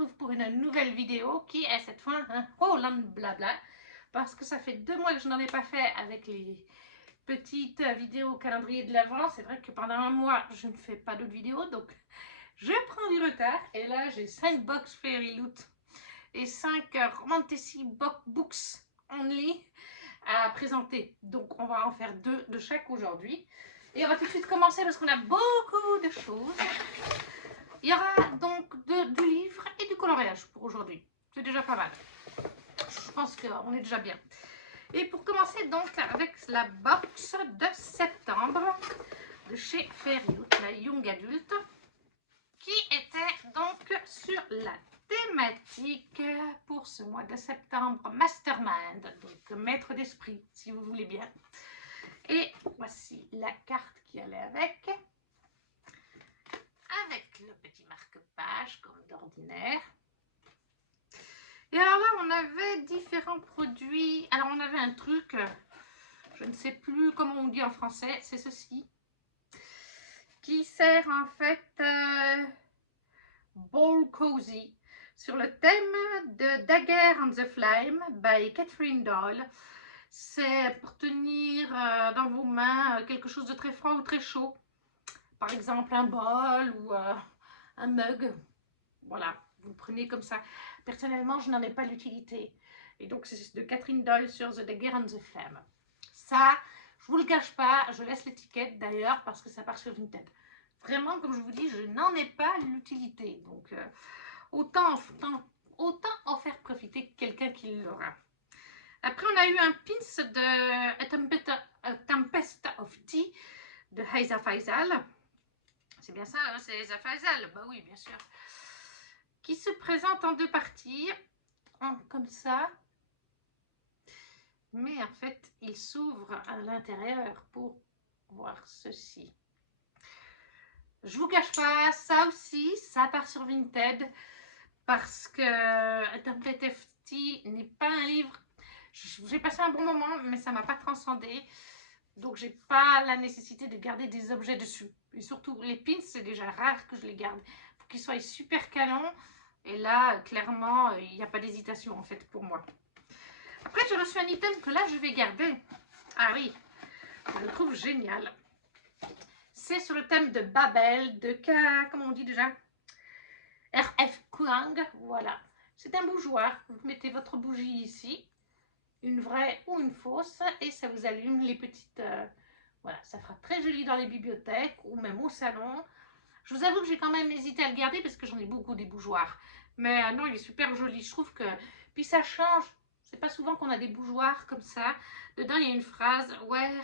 retrouve pour une nouvelle vidéo qui est cette fois un Roland Blabla. Parce que ça fait 2 mois que je n'en ai pas fait avec les petites vidéos calendrier de l'Avent. C'est vrai que pendant un mois, je ne fais pas d'autres vidéos. Donc, je prends du retard. Et là, j'ai 5 box Fairy Loot et 5 Romantasy Books Only à présenter. Donc, on va en faire 2 de chaque aujourd'hui. Et on va tout de suite commencer parce qu'on a beaucoup de choses. Il y aura donc du livre et du coloriage pour aujourd'hui. C'est déjà pas mal. Je pense qu'on est déjà bien. Et pour commencer donc avec la box de septembre de chez Fairy Loot, la Young Adult, qui était donc sur la thématique pour ce mois de septembre Mastermind, donc maître d'esprit si vous voulez bien. Et voici la carte qui allait avec le petit marque-page comme d'ordinaire. Et alors là, on avait différents produits. Alors, on avait un truc, je ne sais plus comment on dit en français, c'est ceci, qui sert en fait Ball Cozy, sur le thème de Dagger on the Flame by Catherine Doyle. C'est pour tenir dans vos mains quelque chose de très froid ou très chaud. Par exemple, un bol ou un mug. Voilà, vous le prenez comme ça. Personnellement, je n'en ai pas l'utilité. Et donc, c'est de Catherine Doyle sur The Dagger and the Flame. Ça, je vous le cache pas, je laisse l'étiquette d'ailleurs parce que ça part sur Vinted. Vraiment, comme je vous dis, je n'en ai pas l'utilité. Donc, autant en faire profiter quelqu'un qui l'aura. Après, on a eu un pins de A Tempest of Tea de Heiza Faisal. C'est bien ça, hein, c'est Heiza Faisal. Bah oui, bien sûr. Qui se présente en 2 parties, comme ça, mais en fait il s'ouvre à l'intérieur pour voir ceci. Je vous cache pas, ça aussi ça part sur Vinted parce que Template FT n'est pas un livre, j'ai passé un bon moment mais ça m'a pas transcendé, donc j'ai pas la nécessité de garder des objets dessus. Et surtout les pins, c'est déjà rare que je les garde, faut qu'ils soient super canons. Et là, clairement, il n'y a pas d'hésitation en fait pour moi. Après, j'ai reçu un item que là, je vais garder. Ah oui, je le trouve génial. C'est sur le thème de Babel, de comment on dit déjà, R.F. Kuang. Voilà. C'est un bougeoir. Vous mettez votre bougie ici, une vraie ou une fausse, et ça vous allume les petites... voilà, ça fera très joli dans les bibliothèques ou même au salon. Je vous avoue que j'ai quand même hésité à le garder parce que j'en ai beaucoup des bougeoirs. Mais non, il est super joli. Je trouve que... Puis ça change. C'est pas souvent qu'on a des bougeoirs comme ça. Dedans, il y a une phrase. We're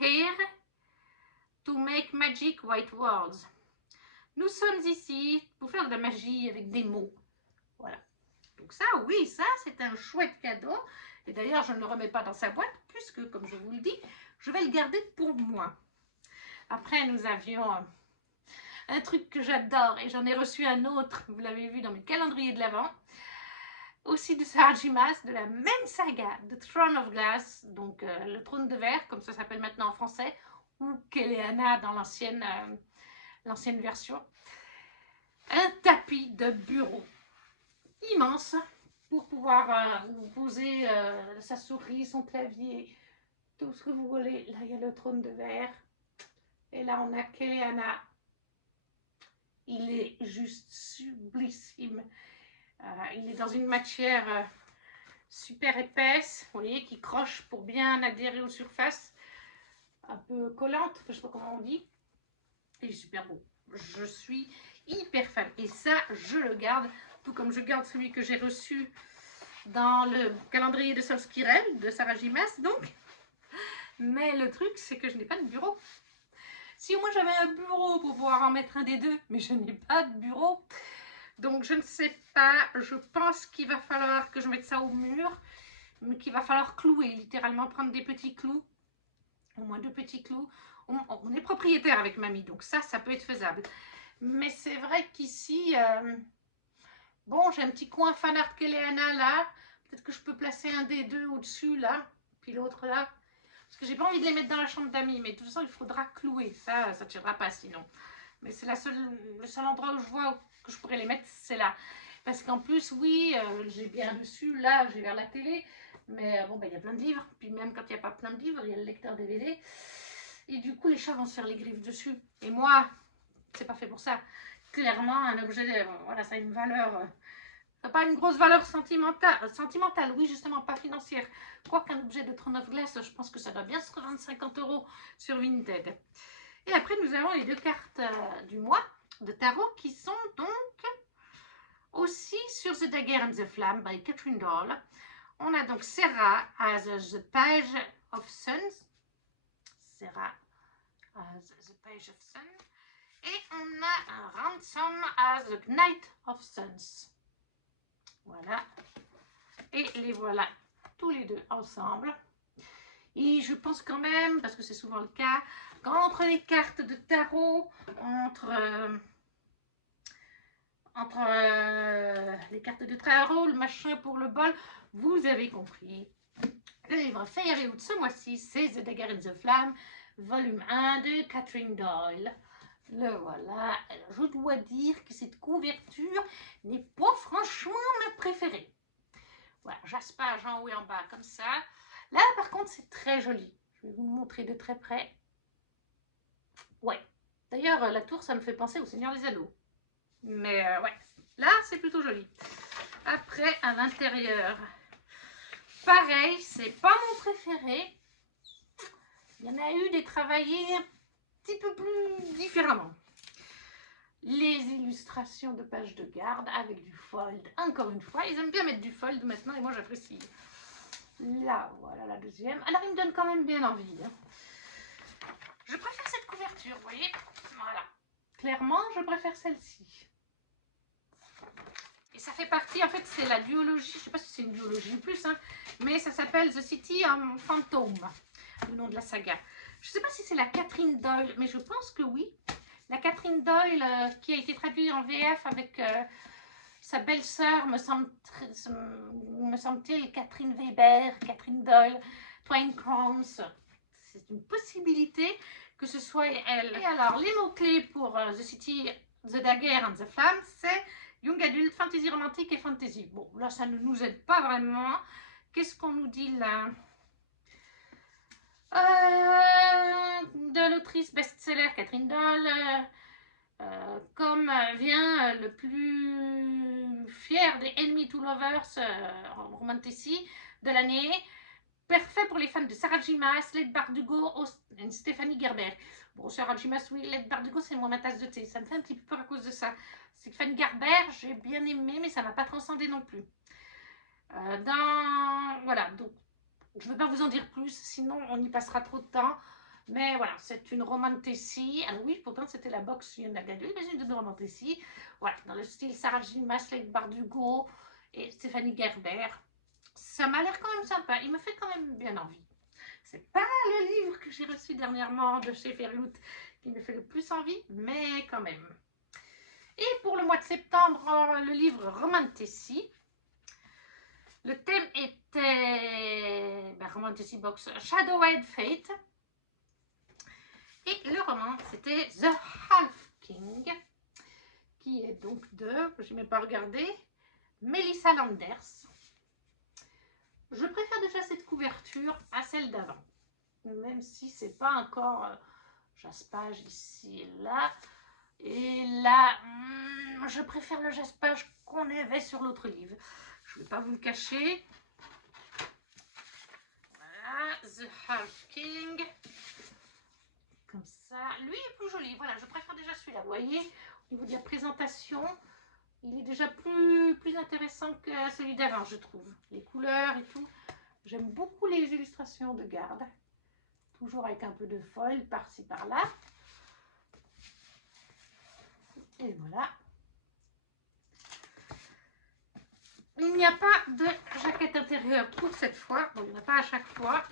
here to make magic white words. Nous sommes ici pour faire de la magie avec des mots. Voilà. Donc ça, oui, ça, c'est un chouette cadeau. Et d'ailleurs, je ne le remets pas dans sa boîte puisque, comme je vous le dis, je vais le garder pour moi. Après, nous avions un truc que j'adore et j'en ai reçu un autre, vous l'avez vu dans mes calendriers de l'Avent, aussi de Sarah J. Maas, de la même saga, de Throne of Glass, donc le trône de verre, comme ça s'appelle maintenant en français, ou Keleana dans l'ancienne version. Un tapis de bureau immense pour pouvoir poser sa souris, son clavier, tout ce que vous voulez. Là, il y a le trône de verre. Et là, on a Keleana. Il est juste sublissime. Il est dans une matière super épaisse, vous voyez, qui croche pour bien adhérer aux surfaces. Un peu collante, je ne sais pas comment on dit. Il est super beau. Je suis hyper fan. Et ça, je le garde, tout comme je garde celui que j'ai reçu dans le calendrier de Sol Skirel de Sarah J. Maas, donc. Mais le truc, c'est que je n'ai pas de bureau. Si au moins j'avais un bureau pour pouvoir en mettre un des deux, mais je n'ai pas de bureau. Donc je ne sais pas, je pense qu'il va falloir que je mette ça au mur, mais qu'il va falloir clouer, littéralement prendre des petits clous, au moins 2 petits clous. On est propriétaire avec mamie, donc ça peut être faisable. Mais c'est vrai qu'ici, bon, j'ai un petit coin fan art Keleana là, peut-être que je peux placer un des deux au-dessus là, puis l'autre là. Parce que j'ai pas envie de les mettre dans la chambre d'amis, mais de toute façon, il faudra clouer. Ça ne tirera pas sinon. Mais c'est le seul endroit où je vois que je pourrais les mettre, c'est là. Parce qu'en plus, oui, j'ai bien dessus, là, j'ai vers la télé. Mais bon, ben, il y a plein de livres. Puis même quand il n'y a pas plein de livres, il y a le lecteur DVD. Et du coup, les chats vont se faire les griffes dessus. Et moi, c'est pas fait pour ça. Clairement, un objet, voilà, ça a une valeur... pas une grosse valeur sentimentale, oui, justement, pas financière. Quoique un objet de 39 glaces, je pense que ça doit bien se revendre 50 € sur Vinted. Et après, nous avons les 2 cartes du mois de tarot qui sont donc aussi sur The Dagger and the Flame by Catherine Doyle. On a donc Sarah as the Page of Suns. Sarah as the Page of Suns. Et on a un Ransom as the Knight of Suns. Voilà. Et les voilà tous les deux ensemble. Et je pense quand même, parce que c'est souvent le cas, qu'entre les cartes de tarot, entre les cartes de tarot, le machin pour le bol, vous avez compris. Le livre Fairy Out ce mois-ci, c'est The Dagger and the Flame, volume 1 de Catherine Doyle. Le voilà. Alors, je dois dire que cette couverture n'est pas franchement ma préférée. Voilà, jaspage en haut et en bas comme ça. Là, par contre, c'est très joli. Je vais vous montrer de très près. Ouais. D'ailleurs, la tour, ça me fait penser au Seigneur des Anneaux. Mais ouais, là, c'est plutôt joli. Après, à l'intérieur, pareil, c'est pas mon préféré. Il y en a eu des travaillés un petit peu plus différemment. Les illustrations de pages de garde avec du fold. Encore une fois, ils aiment bien mettre du fold maintenant et moi j'apprécie. Là, voilà la deuxième. Alors, il me donne quand même bien envie. Hein. Je préfère cette couverture, vous voyez. Voilà. Clairement, je préfère celle-ci. Et ça fait partie, en fait, c'est la duologie. Je ne sais pas si c'est une duologie ou plus, hein, mais ça s'appelle The City en Fantôme, le nom de la saga. Je ne sais pas si c'est la Catherine Doyle, mais je pense que oui. La Catherine Doyle qui a été traduite en VF avec sa belle-sœur, me semble-t-il, Catherine Weber, Catherine Doyle, Twain Crowns. C'est une possibilité que ce soit elle. Et alors, les mots-clés pour The City, The Dagger and the Flame, c'est Young Adult, Fantasy Romantique et Fantasy. Bon, là, ça ne nous aide pas vraiment. Qu'est-ce qu'on nous dit là? De l'autrice best-seller Catherine Doyle, comme vient le plus fier des Enemy to Lovers Romantasy de l'année, parfait pour les fans de Sarah J. Maas, Led Bardugo et Stéphanie Gerber. Bon, Sarah J. Maas, oui, Led Bardugo, c'est moi ma tasse de thé. Ça me fait un petit peu peur à cause de ça. Stéphanie Gerber, j'ai bien aimé, mais ça ne m'a pas transcendé non plus. Voilà, donc je ne vais pas vous en dire plus, sinon on y passera trop de temps. Mais voilà, c'est une romantasy. Alors oui, pourtant c'était la box Young Adult, mais c'est une romantasy. Voilà, dans le style Sarah J. Maas, Led Bardugo et Stéphanie Gerber. Ça m'a l'air quand même sympa, il me fait quand même bien envie. C'est pas le livre que j'ai reçu dernièrement de chez Fairy Out qui me fait le plus envie, mais quand même. Et pour le mois de septembre, le livre Romantasy. Le thème était Romantasy Box Shadowhead Fate. Et le roman, c'était The Half King, qui est donc de, je n'ai même pas regardé, Melissa Landers. Je préfère déjà cette couverture à celle d'avant, même si c'est pas encore jaspage ici et là. Et là, je préfère le jaspage qu'on avait sur l'autre livre. Je ne vais pas vous le cacher. Voilà, The Half King. Comme ça. Lui est plus joli. Voilà, je préfère déjà celui-là. Vous voyez, au niveau de la présentation, il est déjà plus intéressant que celui d'avant, je trouve. Les couleurs et tout. J'aime beaucoup les illustrations de garde. Toujours avec un peu de foil par-ci, par-là. Et voilà. Il n'y a pas de jaquette intérieure pour cette fois. Bon, il n'y en a pas à chaque fois.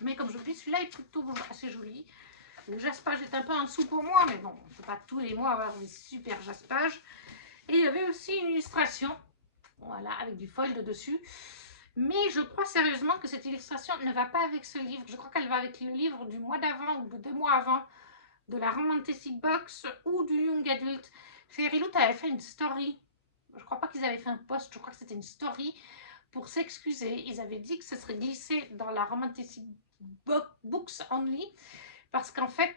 Mais comme je vous dis, celui-là est plutôt assez joli. Le jaspage est un peu en dessous pour moi, mais bon, on ne peut pas tous les mois avoir des super jaspages. Et il y avait aussi une illustration, voilà, avec du foil dessus. Mais je crois sérieusement que cette illustration ne va pas avec ce livre. Je crois qu'elle va avec le livre du mois d'avant ou de 2 mois avant de la Romantasy Box ou du Young Adult. Fairyloot avait fait une story. Je crois pas qu'ils avaient fait un post, je crois que c'était une story pour s'excuser. Ils avaient dit que ce serait glissé dans la Romantasy Books Only parce qu'en fait,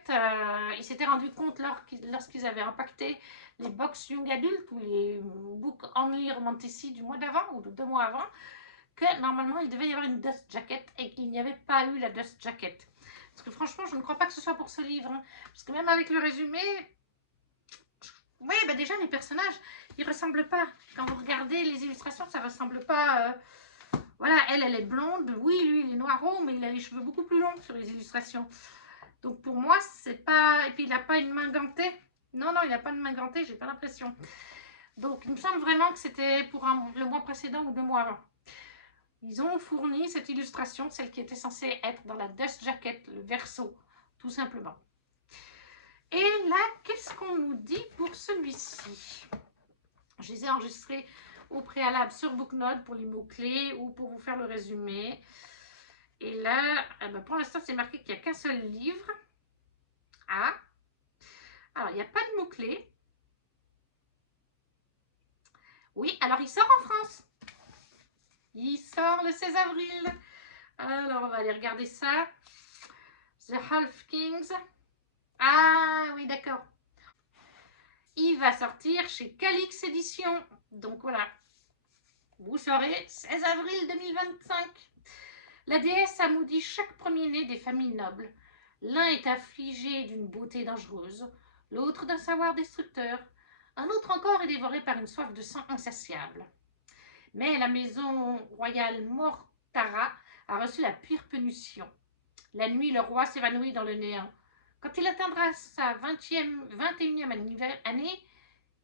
ils s'étaient rendus compte lorsqu'ils avaient impacté les box Young Adult ou les Book Only Romantasy du mois d'avant ou de 2 mois avant, que normalement il devait y avoir une dust jacket et qu'il n'y avait pas eu la dust jacket. Parce que franchement, je ne crois pas que ce soit pour ce livre. Hein. Parce que même avec le résumé, oui, bah déjà les personnages, ils ne ressemblent pas. Quand vous regardez les illustrations, ça ne ressemble pas. Voilà, elle est blonde. Oui, lui, il est noiro, mais il a les cheveux beaucoup plus longs sur les illustrations. Donc pour moi, c'est pas... Et puis il n'a pas une main gantée. Non, non, il n'a pas de main gantée, j'ai pas l'impression. Donc il me semble vraiment que c'était pour le mois précédent ou 2 mois avant. Ils ont fourni cette illustration, celle qui était censée être dans la dust jacket, le verso, tout simplement. Et là, qu'est-ce qu'on nous dit pour celui-ci? Je les ai enregistrés au préalable sur Booknote pour les mots-clés ou pour vous faire le résumé. Et là, eh ben pour l'instant, c'est marqué qu'il n'y a qu'un seul livre. Ah! Alors, il n'y a pas de mots-clés. Oui, alors il sort en France. Il sort le 16 avril. Alors, on va aller regarder ça. The Half Kings. Ah, oui, d'accord. Il va sortir chez Calix Éditions. Donc, voilà. Vous saurez, 16 avril 2025. La déesse a maudit chaque premier-né des familles nobles. L'un est affligé d'une beauté dangereuse, l'autre d'un savoir destructeur. Un autre encore est dévoré par une soif de sang insatiable. Mais la maison royale Mortara a reçu la pire punition. La nuit, le roi s'évanouit dans le néant. Quand il atteindra sa 21e année,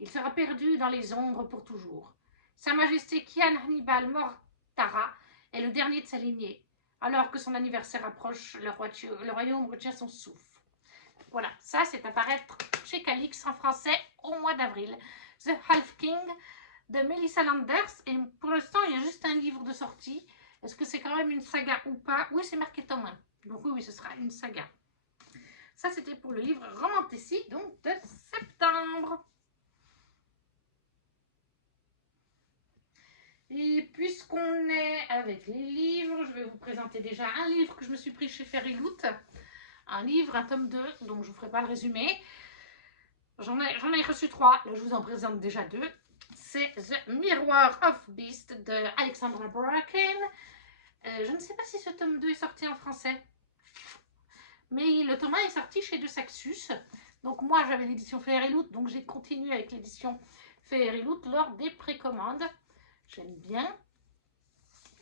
il sera perdu dans les ombres pour toujours. Sa Majesté Kian Hannibal Mortara est le dernier de sa lignée. Alors que son anniversaire approche, le royaume retient son souffle. Voilà, ça c'est à paraître chez Calix en français au mois d'avril. The Half King de Melissa Landers. Et pour l'instant, il y a juste un livre de sortie. Est-ce que c'est quand même une saga ou pas? Oui, c'est marqué tome 1. Donc oui, ce sera une saga. Ça, c'était pour le livre Romantasy, donc de septembre. Et puisqu'on est avec les livres, je vais vous présenter déjà un livre que je me suis pris chez Fairyloot. Un livre, un tome 2, donc je ne vous ferai pas le résumé. J'en ai reçu 3, là je vous en présente déjà 2. C'est The Mirror of Beast de Alexandra Bracken. Je ne sais pas si ce tome 2 est sorti en français. Mais le tome 1 est sorti chez De Saxus. Donc moi j'avais l'édition Fairyloot, donc j'ai continué avec l'édition Fairyloot lors des précommandes. J'aime bien.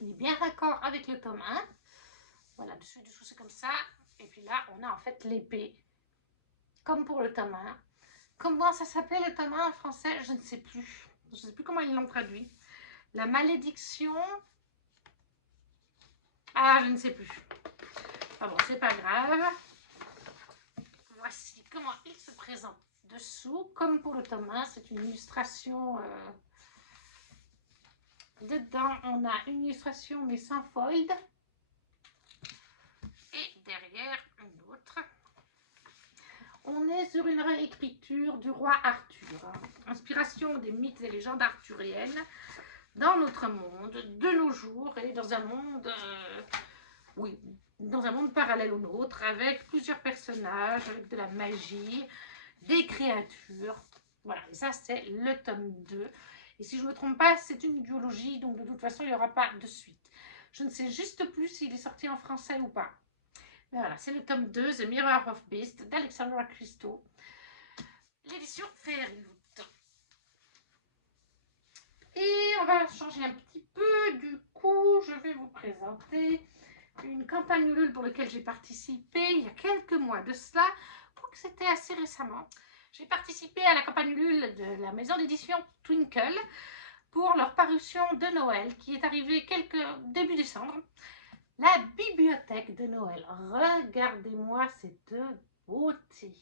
Il est bien raccord avec le tome 1. Voilà, dessus dessous c'est comme ça. Et puis là on a en fait l'épée. Comme pour le tome 1. Comment ça s'appelait le tome 1 en français? Je ne sais plus. Je ne sais plus comment ils l'ont traduit. La malédiction. Ah, je ne sais plus. Ah bon, c'est pas grave. Voici comment il se présente dessous. Comme pour le tome 1, c'est une illustration. Dedans, on a une illustration mais sans fold. Et derrière, une autre. On est sur une réécriture du roi Arthur. Inspiration des mythes et légendes arthuriennes dans notre monde, de nos jours, et dans un monde, oui, dans un monde parallèle au nôtre, avec plusieurs personnages, avec de la magie, des créatures. Voilà, et ça c'est le tome 2. Et si je ne me trompe pas, c'est une duologie, donc de toute façon, il n'y aura pas de suite. Je ne sais juste plus s'il est sorti en français ou pas. Mais voilà, c'est le tome 2, The Mirror of Beast, d'Alexandra Christo. L'édition Fairyloot. Et on va changer un petit peu. Du coup, je vais vous présenter une campagne Ulule pour laquelle j'ai participé il y a quelques mois de cela. Je crois que c'était assez récemment. J'ai participé à la campagne Ulule de la maison d'édition Twinkle pour leur parution de Noël qui est arrivée début décembre. La bibliothèque de Noël. Regardez-moi cette beauté.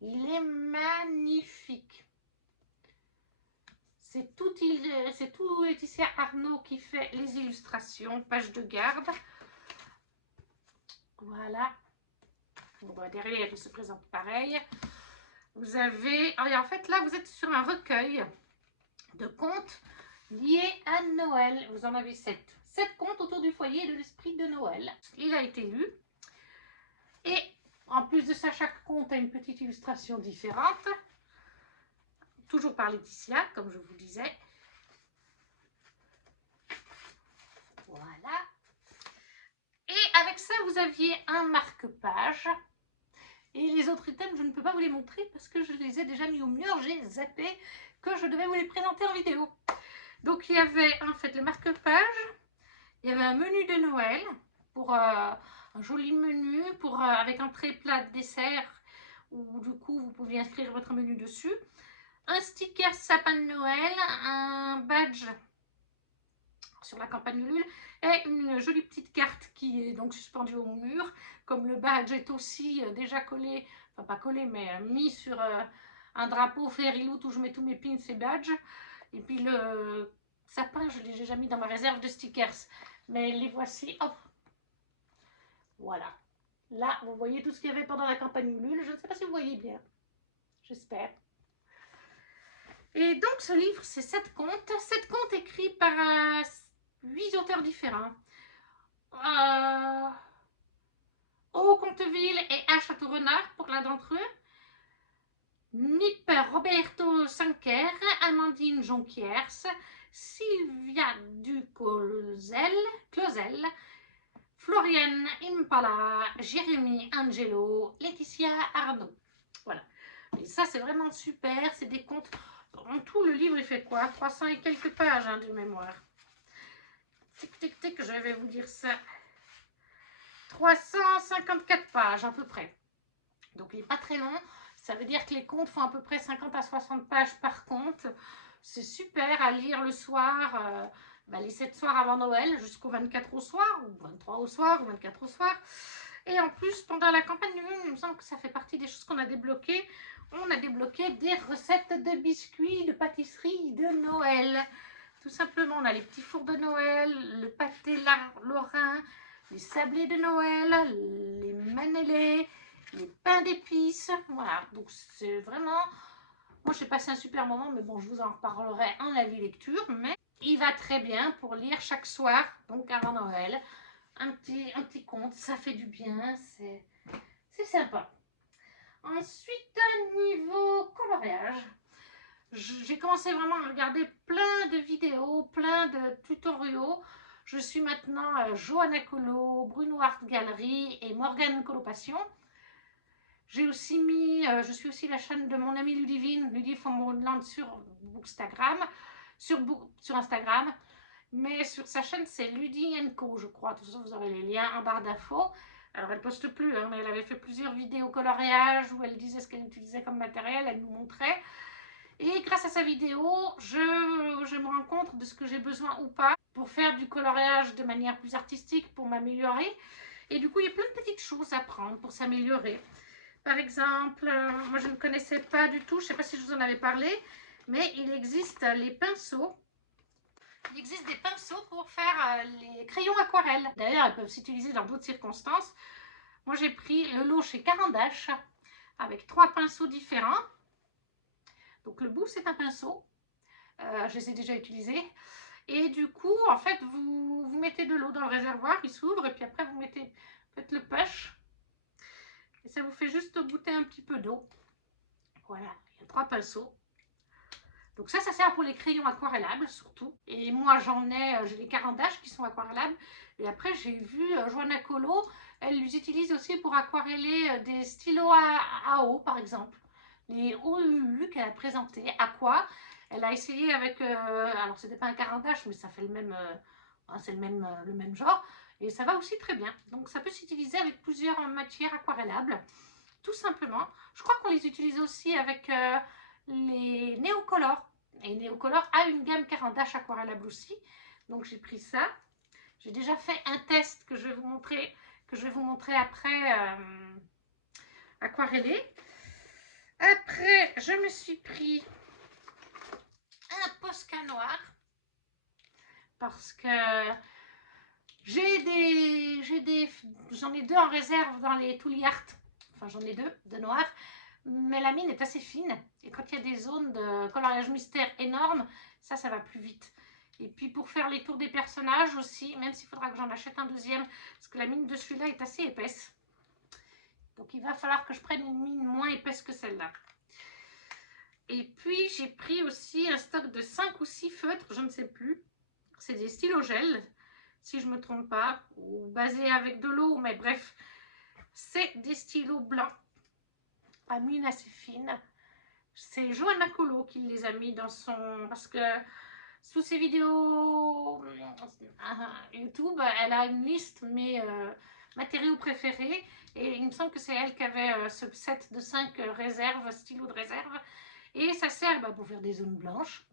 Il est magnifique. C'est tout Laetitia Arnaud qui fait les illustrations, page de garde. Voilà. Bon, bah, derrière, il se présente pareil. Vous avez... Et en fait, là, vous êtes sur un recueil de contes liés à Noël. Vous en avez 7. 7 contes autour du foyer de l'esprit de Noël. Il a été lu. Et en plus de ça, chaque conte a une petite illustration différente. Toujours par Laetitia, comme je vous disais. Voilà. Et avec ça, vous aviez un marque-page. Et les autres items, je ne peux pas vous les montrer parce que je les ai déjà mis au mur. J'ai zappé que je devais vous les présenter en vidéo. Donc, il y avait en fait le marque-page. Il y avait un menu de Noël pour un joli menu pour, avec entrée, plat, dessert. Où du coup, vous pouviez inscrire votre menu dessus. Un sticker sapin de Noël, un badge sur la campagne Ulule et une jolie petite carte qui est donc suspendue au mur. Comme le badge est aussi déjà collé, enfin pas collé mais mis sur un drapeau Fairyloot où je mets tous mes pins et badges. Et puis le sapin, je l'ai déjà mis dans ma réserve de stickers. Mais les voici, hop. Voilà. Là, vous voyez tout ce qu'il y avait pendant la campagne Ulule. Je ne sais pas si vous voyez bien. J'espère. Et donc ce livre, c'est 7 contes. 7 contes écrits par 8 auteurs différents. O Conteville et A Château-Renard pour l'un d'entre eux. Nipper Roberto Sanquer, Amandine Jonquiers, Sylvia Duclozel, Floriane Impala, Jérémy Angelo, Laetitia Arnaud. Voilà. Et ça, c'est vraiment super. C'est des contes. En tout, le livre, il fait quoi? 300 et quelques pages hein, de mémoire. Tic, tic, tic, je vais vous dire ça. 354 pages à peu près. Donc, il n'est pas très long. Ça veut dire que les contes font à peu près 50 à 60 pages par conte. C'est super à lire le soir, les 7 soirs avant Noël, jusqu'au 24 au soir, ou 23 au soir, ou 24 au soir. Et en plus, pendant la campagne du monde, il me semble que ça fait partie des choses qu'on a débloquées. On a débloqué des recettes de biscuits, de pâtisserie de Noël. Tout simplement, on a les petits fours de Noël, le pâté lorrain, les sablés de Noël, les manélés, les pains d'épices. Voilà, donc c'est vraiment... Moi, j'ai passé un super moment, mais bon, je vous en reparlerai en avis lecture. Mais il va très bien pour lire chaque soir, donc avant Noël. Un petit conte, ça fait du bien, c'est sympa. Ensuite, niveau coloriage, j'ai commencé vraiment à regarder plein de vidéos, plein de tutoriaux. Je suis maintenant Johanna Colo, Bruno Art Gallery et Morgane Coloration. J'ai aussi mis, je suis aussi la chaîne de mon amie Ludivine, Ludivine from Wonderland sur Instagram, sur Instagram. Mais sur sa chaîne, c'est Ludi Co, je crois. Tout ça, vous aurez les liens en barre d'infos. Alors, elle poste plus, hein, mais elle avait fait plusieurs vidéos coloriage où elle disait ce qu'elle utilisait comme matériel, elle nous montrait. Et grâce à sa vidéo, je me rends compte de ce que j'ai besoin ou pas pour faire du coloriage de manière plus artistique, pour m'améliorer. Et du coup, il y a plein de petites choses à prendre pour s'améliorer. Par exemple, moi je ne connaissais pas du tout, je ne sais pas si je vous en avais parlé, mais il existe les pinceaux. Il existe des pinceaux pour faire les crayons aquarelles. D'ailleurs, elles peuvent s'utiliser dans d'autres circonstances. Moi, j'ai pris le lot chez Caran d'Ache avec 3 pinceaux différents. Donc, le bout, c'est un pinceau. Je les ai déjà utilisés. Et du coup, en fait, vous mettez de l'eau dans le réservoir, il s'ouvre, et puis après, vous faites le push. Et ça vous fait juste goûter un petit peu d'eau. Voilà, il y a 3 pinceaux. Donc ça sert pour les crayons aquarellables surtout. Et moi j'ai les Caran d'Ache qui sont aquarellables. Et après j'ai vu Johanna Colo, elle les utilise aussi pour aquareller des stylos à eau par exemple. Les OUU qu'elle a présenté, Aqua. Elle a essayé avec, alors c'était pas un Caran d'Ache mais ça fait le même, c'est le même genre. Et ça va aussi très bien. Donc ça peut s'utiliser avec plusieurs matières aquarellables. Tout simplement. Je crois qu'on les utilise aussi avec les Néocolor. Et Néocolor a une gamme Caran d'Ache aquarellable aussi. Donc j'ai pris ça. J'ai déjà fait un test que je vais vous montrer après aquarellé. Après, je me suis pris un Posca noir parce que j'en ai 2 en réserve dans les Tooly Art enfin j'en ai deux de noir, mais la mine est assez fine. Et quand il y a des zones de coloriage mystère énormes, ça va plus vite. Et puis pour faire les tours des personnages aussi, même s'il faudra que j'en achète un deuxième, parce que la mine de celui-là est assez épaisse. Donc il va falloir que je prenne une mine moins épaisse que celle-là. Et puis j'ai pris aussi un stock de 5 ou 6 feutres, je ne sais plus. C'est des stylos gel, si je ne me trompe pas, ou basés avec de l'eau, mais bref. C'est des stylos blancs à mine assez fine. C'est Johanna Colo qui les a mis dans son... Parce que sous ses vidéos YouTube, elle a une liste, mes matériaux préférés. Et il me semble que c'est elle qui avait ce set de 5 réserves, stylos de réserve. Et ça sert pour faire des zones blanches.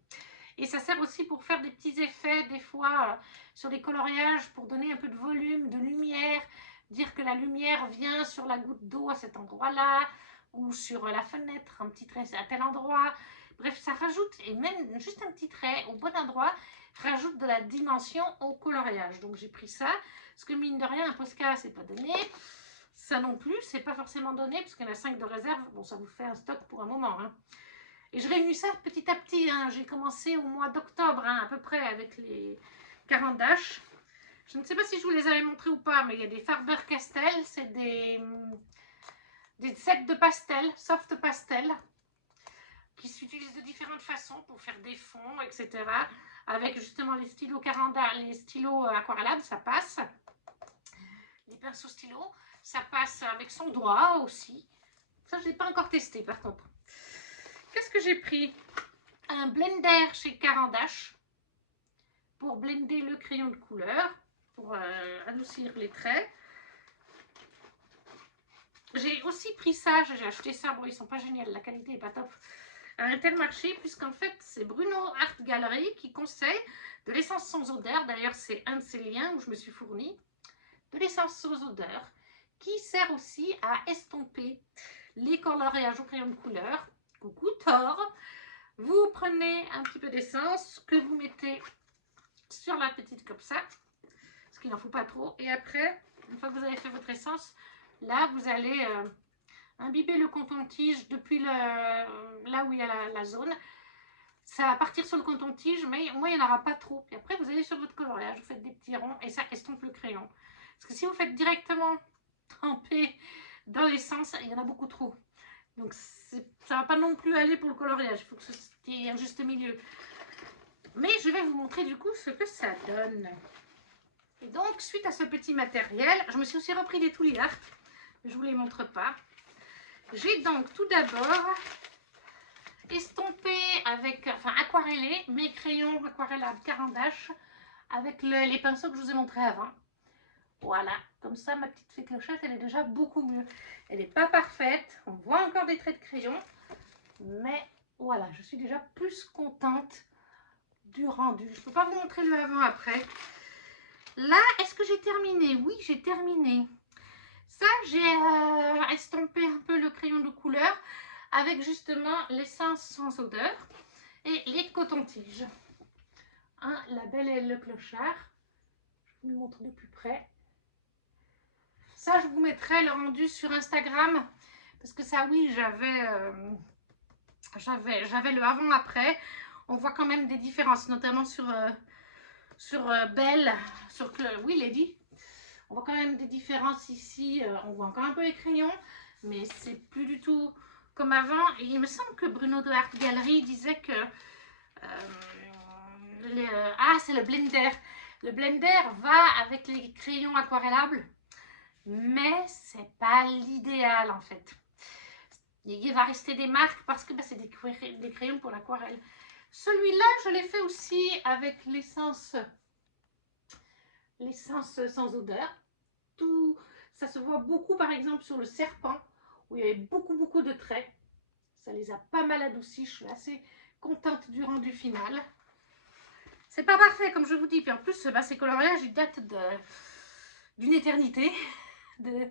Et ça sert aussi pour faire des petits effets, des fois, sur les coloriages, pour donner un peu de volume, de lumière. Dire que la lumière vient sur la goutte d'eau à cet endroit-là, ou sur la fenêtre, un petit trait à tel endroit. Bref, ça rajoute, et même juste un petit trait au bon endroit, rajoute de la dimension au coloriage. Donc j'ai pris ça, parce que mine de rien, un Posca, c'est pas donné. Ça non plus, c'est pas forcément donné, parce qu'il y en a 5 de réserve. Bon, ça vous fait un stock pour un moment, hein. Et je réunis ça petit à petit, hein. J'ai commencé au mois d'octobre, hein, à peu près, avec les Caran-d'Ache. Je ne sais pas si je vous les avais montrés ou pas, mais il y a des Faber-Castell, c'est des sets de pastel, soft pastel, qui s'utilisent de différentes façons pour faire des fonds, etc. Avec justement les stylos les stylos aquarellables, ça passe. Les pinceaux stylos, ça passe avec son doigt aussi. Ça, je n'ai pas encore testé par contre. Qu'est-ce que j'ai pris? Un blender chez Caran-d'Ache pour blender le crayon de couleur, pour adoucir les traits. J'ai aussi pris ça, j'ai acheté ça, bon ils sont pas géniaux, la qualité est pas top, à Intermarché, puisqu'en fait c'est Bruno Art Gallery qui conseille de l'essence sans odeur. D'ailleurs c'est un de ces liens où je me suis fournie, de l'essence sans odeur, qui sert aussi à estomper les coloriages au crayon de couleur. Coucou Thor. Vous prenez un petit peu d'essence que vous mettez sur la petite comme ça, parce qu'il n'en faut pas trop, et après, une fois que vous avez fait votre essence, là vous allez imbiber le coton-tige depuis là où il y a la zone. Ça va partir sur le coton-tige, mais au moins il n'y en aura pas trop. Et après vous allez sur votre coloriage, vous faites des petits ronds et ça estompe le crayon. Parce que si vous faites directement tremper dans l'essence, il y en a beaucoup trop. Donc ça ne va pas non plus aller pour le coloriage, il faut qu'il y ait un juste milieu. Mais je vais vous montrer du coup ce que ça donne. Et donc suite à ce petit matériel, je me suis aussi repris des Tooly Art, je ne vous les montre pas. J'ai donc tout d'abord estompé avec, enfin aquarellé mes crayons aquarellables Caran-d'Ache avec les pinceaux que je vous ai montrés avant. Voilà, comme ça ma petite fée clochette elle est déjà beaucoup mieux. Elle n'est pas parfaite, on voit encore des traits de crayon, mais voilà, je suis déjà plus contente du rendu. Je ne peux pas vous montrer le avant-après. Là, est-ce que j'ai terminé? Oui, j'ai terminé. Ça, j'ai estompé un peu le crayon de couleur avec justement l'essence sans odeur et les cotons-tiges. Hein, la belle et le clochard. Je vous montre de plus près. Ça, je vous mettrai le rendu sur Instagram parce que ça, oui, j'avais le avant-après. On voit quand même des différences, notamment sur Belle, oui, Lady. On voit quand même des différences ici. On voit encore un peu les crayons, mais c'est plus du tout comme avant. Et il me semble que Bruno de Art Gallery disait que c'est le blender. Le blender va avec les crayons aquarellables, mais c'est pas l'idéal en fait. Il va rester des marques parce que c'est des crayons pour l'aquarelle. Celui-là, je l'ai fait aussi avec l'essence sans odeur. Tout ça se voit beaucoup par exemple sur le serpent où il y avait beaucoup de traits. Ça les a pas mal adoucis. Je suis assez contente du rendu final. C'est pas parfait comme je vous dis, puis en plus ces coloriages ils datent d'une éternité, de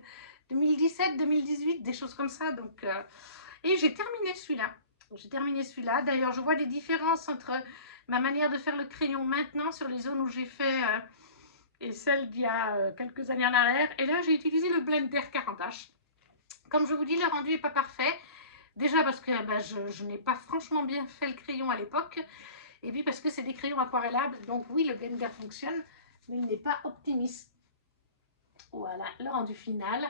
2017, 2018, des choses comme ça. Donc et j'ai terminé celui-là. D'ailleurs je vois des différences entre ma manière de faire le crayon maintenant sur les zones où j'ai fait et celle d'il y a quelques années en arrière. Et là j'ai utilisé le blender Caran-d'Ache Comme je vous dis, le rendu n'est pas parfait. Déjà parce que bah, je n'ai pas franchement bien fait le crayon à l'époque. Et puis parce que c'est des crayons aquarellables. Donc oui, le blender fonctionne, mais il n'est pas optimiste. Voilà, le rendu final.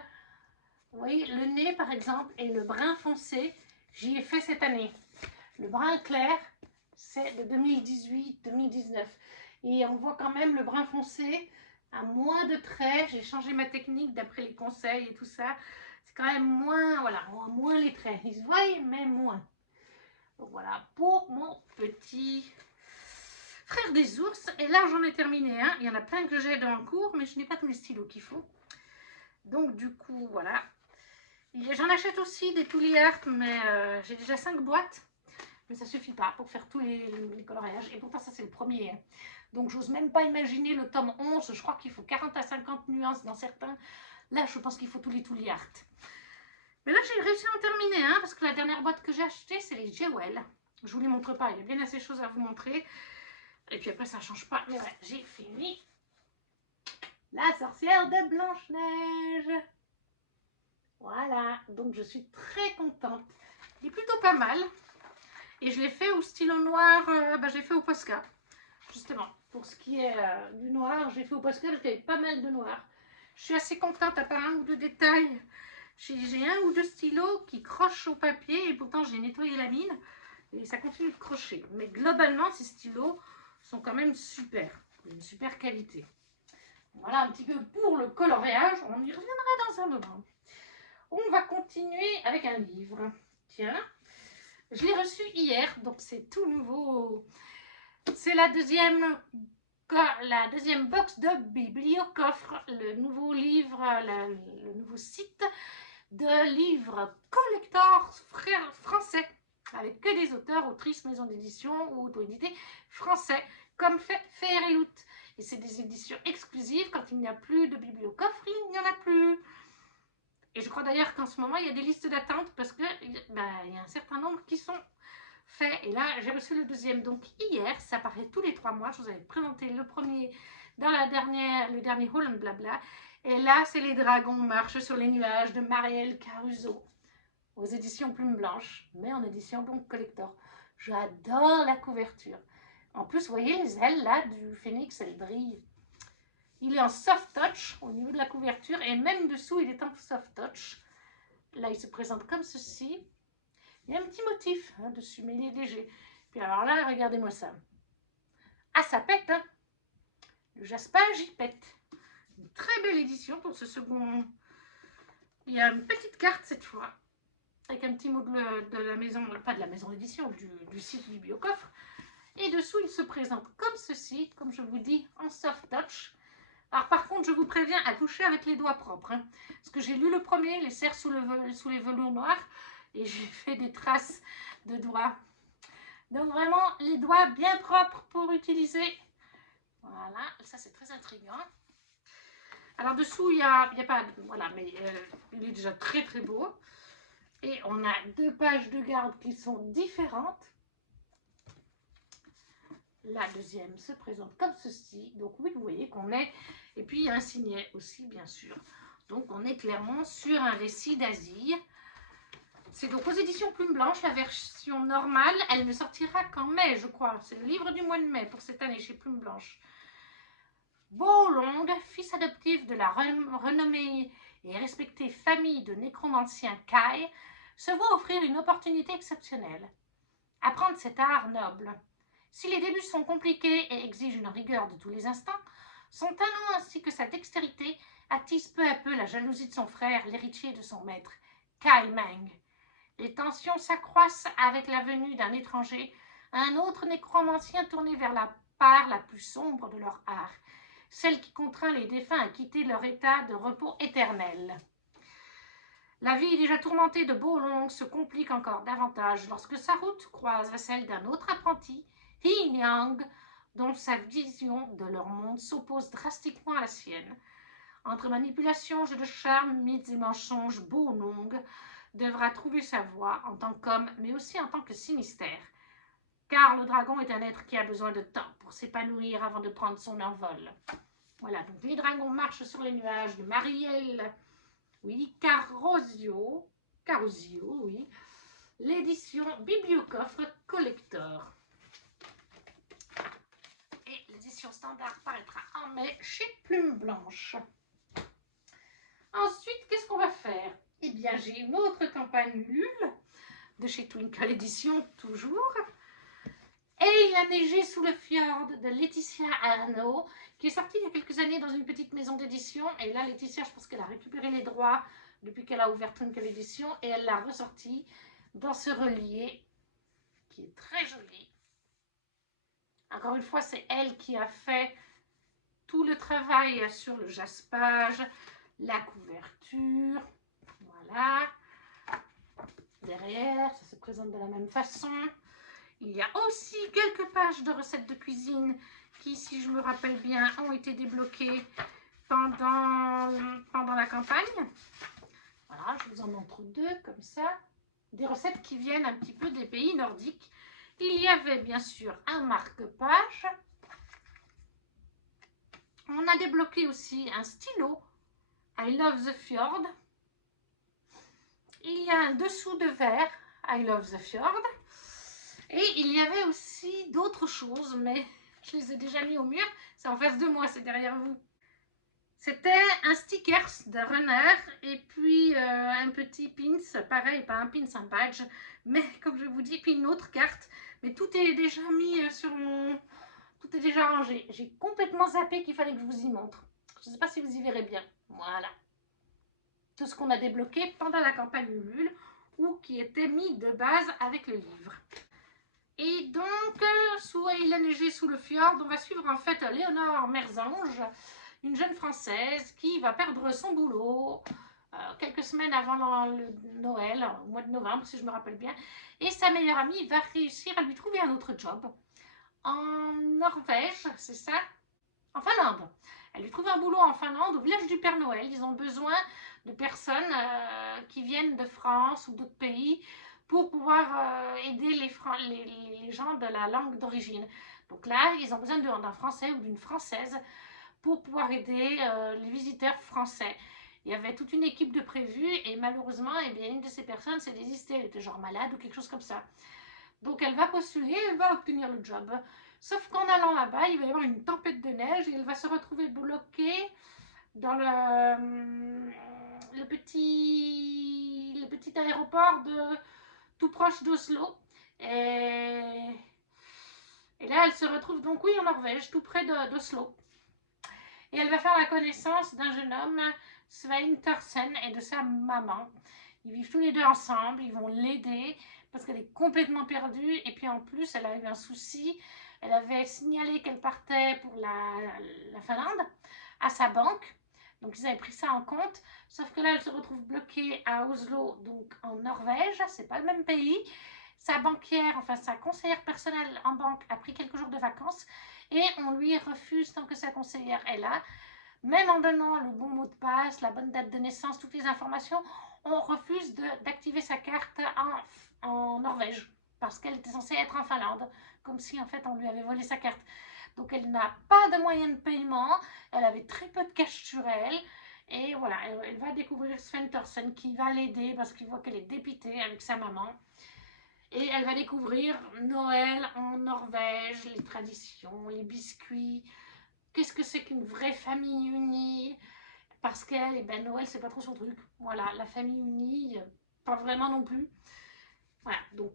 Vous voyez, le nez par exemple et le brun foncé, j'y ai fait cette année. Le brun clair, c'est de 2018-2019. Et on voit quand même le brun foncé à moins de traits. J'ai changé ma technique d'après les conseils et tout ça. C'est quand même moins, voilà, moins les traits. Ils se voient, mais moins. Donc voilà, pour mon petit frère des ours. Et là, j'en ai terminé un. Il y en a plein que j'ai dans le cours, mais je n'ai pas tous les stylos qu'il faut. Donc du coup, voilà. J'en achète aussi des Tooly Art, mais j'ai déjà 5 boîtes. Mais ça suffit pas pour faire tous les coloriages. Et pourtant, ça, c'est le premier. Donc, j'ose même pas imaginer le tome 11. Je crois qu'il faut 40 à 50 nuances dans certains. Là, je pense qu'il faut tous les Tooly Art. Mais là, j'ai réussi à en terminer un parce que la dernière boîte que j'ai achetée, c'est les Jewel. Je vous les montre pas. Il y a bien assez de choses à vous montrer. Et puis après, ça change pas. Mais ouais, j'ai fini. La sorcière de Blanche-Neige. Voilà. Donc, je suis très contente. Il est plutôt pas mal. Et je l'ai fait au stylo noir, j'ai fait au Posca, justement. Pour ce qui est du noir, j'ai fait au Posca parce qu'il y avait pas mal de noir. Je suis assez contente, à part un ou deux détails. J'ai un ou deux stylos qui crochent au papier et pourtant j'ai nettoyé la mine et ça continue de crocher. Mais globalement, ces stylos sont quand même super, d'une super qualité. Voilà un petit peu pour le coloriage, on y reviendra dans un moment. On va continuer avec un livre. Tiens. Je l'ai reçu hier, donc c'est tout nouveau. C'est la deuxième box de Bibliocoffre, le nouveau livre, le nouveau site de livres collector français, avec que des auteurs, autrices, maisons d'édition ou auto-édités français, comme fait Fairyloot. Et c'est des éditions exclusives. Quand il n'y a plus de Bibliocoffre, il n'y en a plus. Et je crois d'ailleurs qu'en ce moment, il y a des listes d'attente parce qu'il y a un certain nombre qui sont faits. Et là, j'ai reçu le deuxième. Donc hier, ça paraît tous les 3 mois. Je vous avais présenté le premier dans le dernier haul and blabla. Et là, c'est Les dragons marchent sur les nuages de Marielle Caruso aux éditions Plume Blanche, mais en édition donc collector. J'adore la couverture. En plus, vous voyez les ailes là du phénix, elles brillent. Il est en soft touch au niveau de la couverture et même dessous, il est en soft touch. Là, il se présente comme ceci. Il y a un petit motif dessus, mais il est léger. Puis alors là, regardez-moi ça. Ah, ça pète, hein. Le jaspage, il pète. Une très belle édition pour ce second. Il y a une petite carte cette fois, avec un petit mot de la maison, pas de la maison d'édition, du site Bibliocoffre. Et dessous, il se présente comme ceci, comme je vous dis, en soft touch. Alors par contre, je vous préviens à toucher avec les doigts propres. Hein, parce que j'ai lu le premier, les serres sous les velours noirs. Et j'ai fait des traces de doigts. Donc vraiment, les doigts bien propres pour utiliser. Voilà, ça c'est très intriguant. Alors dessous, il n'y a pas... Voilà, mais il est déjà très très beau. Et on a 2 pages de garde qui sont différentes. La deuxième se présente comme ceci. Donc oui, vous voyez qu'on est... Et puis il y a un signet aussi, bien sûr. Donc on est clairement sur un récit d'Asie. C'est donc aux éditions Plume Blanche, la version normale. Elle ne sortira qu'en mai, je crois. C'est le livre du mois de mai pour cette année chez Plume Blanche. Bolong, fils adoptif de la renommée et respectée famille de nécromanciens Kai, se voit offrir une opportunité exceptionnelle. Apprendre cet art noble. Si les débuts sont compliqués et exigent une rigueur de tous les instants, son talent ainsi que sa dextérité attisent peu à peu la jalousie de son frère, l'héritier de son maître, Kai Meng. Les tensions s'accroissent avec la venue d'un étranger, un autre nécromancien tourné vers la part la plus sombre de leur art, celle qui contraint les défunts à quitter leur état de repos éternel. La vie déjà tourmentée de Bolong se complique encore davantage lorsque sa route croise celle d'un autre apprenti, Yin Yang, dont sa vision de leur monde s'oppose drastiquement à la sienne. Entre manipulation, jeu de charme, mythes et mensonges, Bolong devra trouver sa voie en tant qu'homme, mais aussi en tant que Sinistère. Car le dragon est un être qui a besoin de temps pour s'épanouir avant de prendre son envol. Voilà, donc Les dragons marchent sur les nuages de Marielle oui, Carosio, oui, l'édition Bibliocoffre Collector. Et l'édition standard paraîtra en mai chez Plume Blanche. Ensuite, qu'est-ce qu'on va faire? Eh bien, j'ai une autre campagne Ulule de chez Twinkle Édition, toujours. Et il a neigé sous le fjord de Laetitia Arnaud, qui est sortie il y a quelques années dans une petite maison d'édition. Et là, Laetitia, je pense qu'elle a récupéré les droits depuis qu'elle a ouvert Twinkle Édition. Et elle l'a ressorti dans ce relié qui est très joli. Encore une fois, c'est elle qui a fait tout le travail sur le jaspage, la couverture. Voilà. Derrière, ça se présente de la même façon. Il y a aussi quelques pages de recettes de cuisine qui, si je me rappelle bien, ont été débloquées pendant la campagne. Voilà, je vous en montre deux comme ça. Des recettes qui viennent un petit peu des pays nordiques. Il y avait bien sûr un marque-page. On a débloqué aussi un stylo I Love the Fjord. Il y a un dessous de verre I Love the Fjord. Et il y avait aussi d'autres choses, mais je les ai déjà mis au mur. C'est en face de moi, c'est derrière vous. C'était un stickers de runner et puis un petit pins, pareil, pas un pins, un badge, mais comme je vous dis, puis une autre carte. Mais tout est déjà mis sur mon... Tout est déjà rangé. J'ai complètement zappé qu'il fallait que je vous y montre. Je ne sais pas si vous y verrez bien. Voilà. Tout ce qu'on a débloqué pendant la campagne Ulule ou qui était mis de base avec le livre. Et donc, sous Il a neigé sous le fjord, on va suivre en fait Léonore Merzange, une jeune Française qui va perdre son boulot quelques semaines avant le Noël, au mois de novembre si je me rappelle bien. Et sa meilleure amie va réussir à lui trouver un autre job en Norvège, c'est ça? En Finlande. Elle lui trouve un boulot en Finlande, au village du Père Noël. Ils ont besoin de personnes qui viennent de France ou d'autres pays pour pouvoir aider les gens de la langue d'origine. Donc là, ils ont besoin d'un Français ou d'une Française pour pouvoir aider les visiteurs français. Il y avait toute une équipe de prévus et malheureusement, eh bien, une de ces personnes s'est désistée. Elle était genre malade ou quelque chose comme ça. Donc elle va postuler, elle va obtenir le job. Sauf qu'en allant là-bas, il va y avoir une tempête de neige et elle va se retrouver bloquée dans le petit aéroport tout proche d'Oslo. Et là, elle se retrouve donc, oui, en Norvège, tout près d'Oslo. Et elle va faire la connaissance d'un jeune homme, Svein Thorsen, et de sa maman. Ils vivent tous les deux ensemble, ils vont l'aider parce qu'elle est complètement perdue. Et puis en plus, elle a eu un souci. Elle avait signalé qu'elle partait pour la Finlande à sa banque. Donc ils avaient pris ça en compte. Sauf que là, elle se retrouve bloquée à Oslo, donc en Norvège. C'est pas le même pays. Sa banquière, enfin sa conseillère personnelle en banque a pris quelques jours de vacances. Et on lui refuse tant que sa conseillère est là. Même en donnant le bon mot de passe, la bonne date de naissance, toutes les informations, on refuse d'activer sa carte en Norvège parce qu'elle était censée être en Finlande, comme si en fait on lui avait volé sa carte. Donc elle n'a pas de moyens de paiement, elle avait très peu de cash sur elle. Et voilà, elle va découvrir Svein Thorsen qui va l'aider parce qu'il voit qu'elle est dépitée avec sa maman. Et elle va découvrir Noël en Norvège, les traditions, les biscuits. Qu'est-ce que c'est qu'une vraie famille unie? Parce qu'elle, eh ben, Noël, c'est pas trop son truc. Voilà, la famille unie, pas vraiment non plus. Voilà, donc.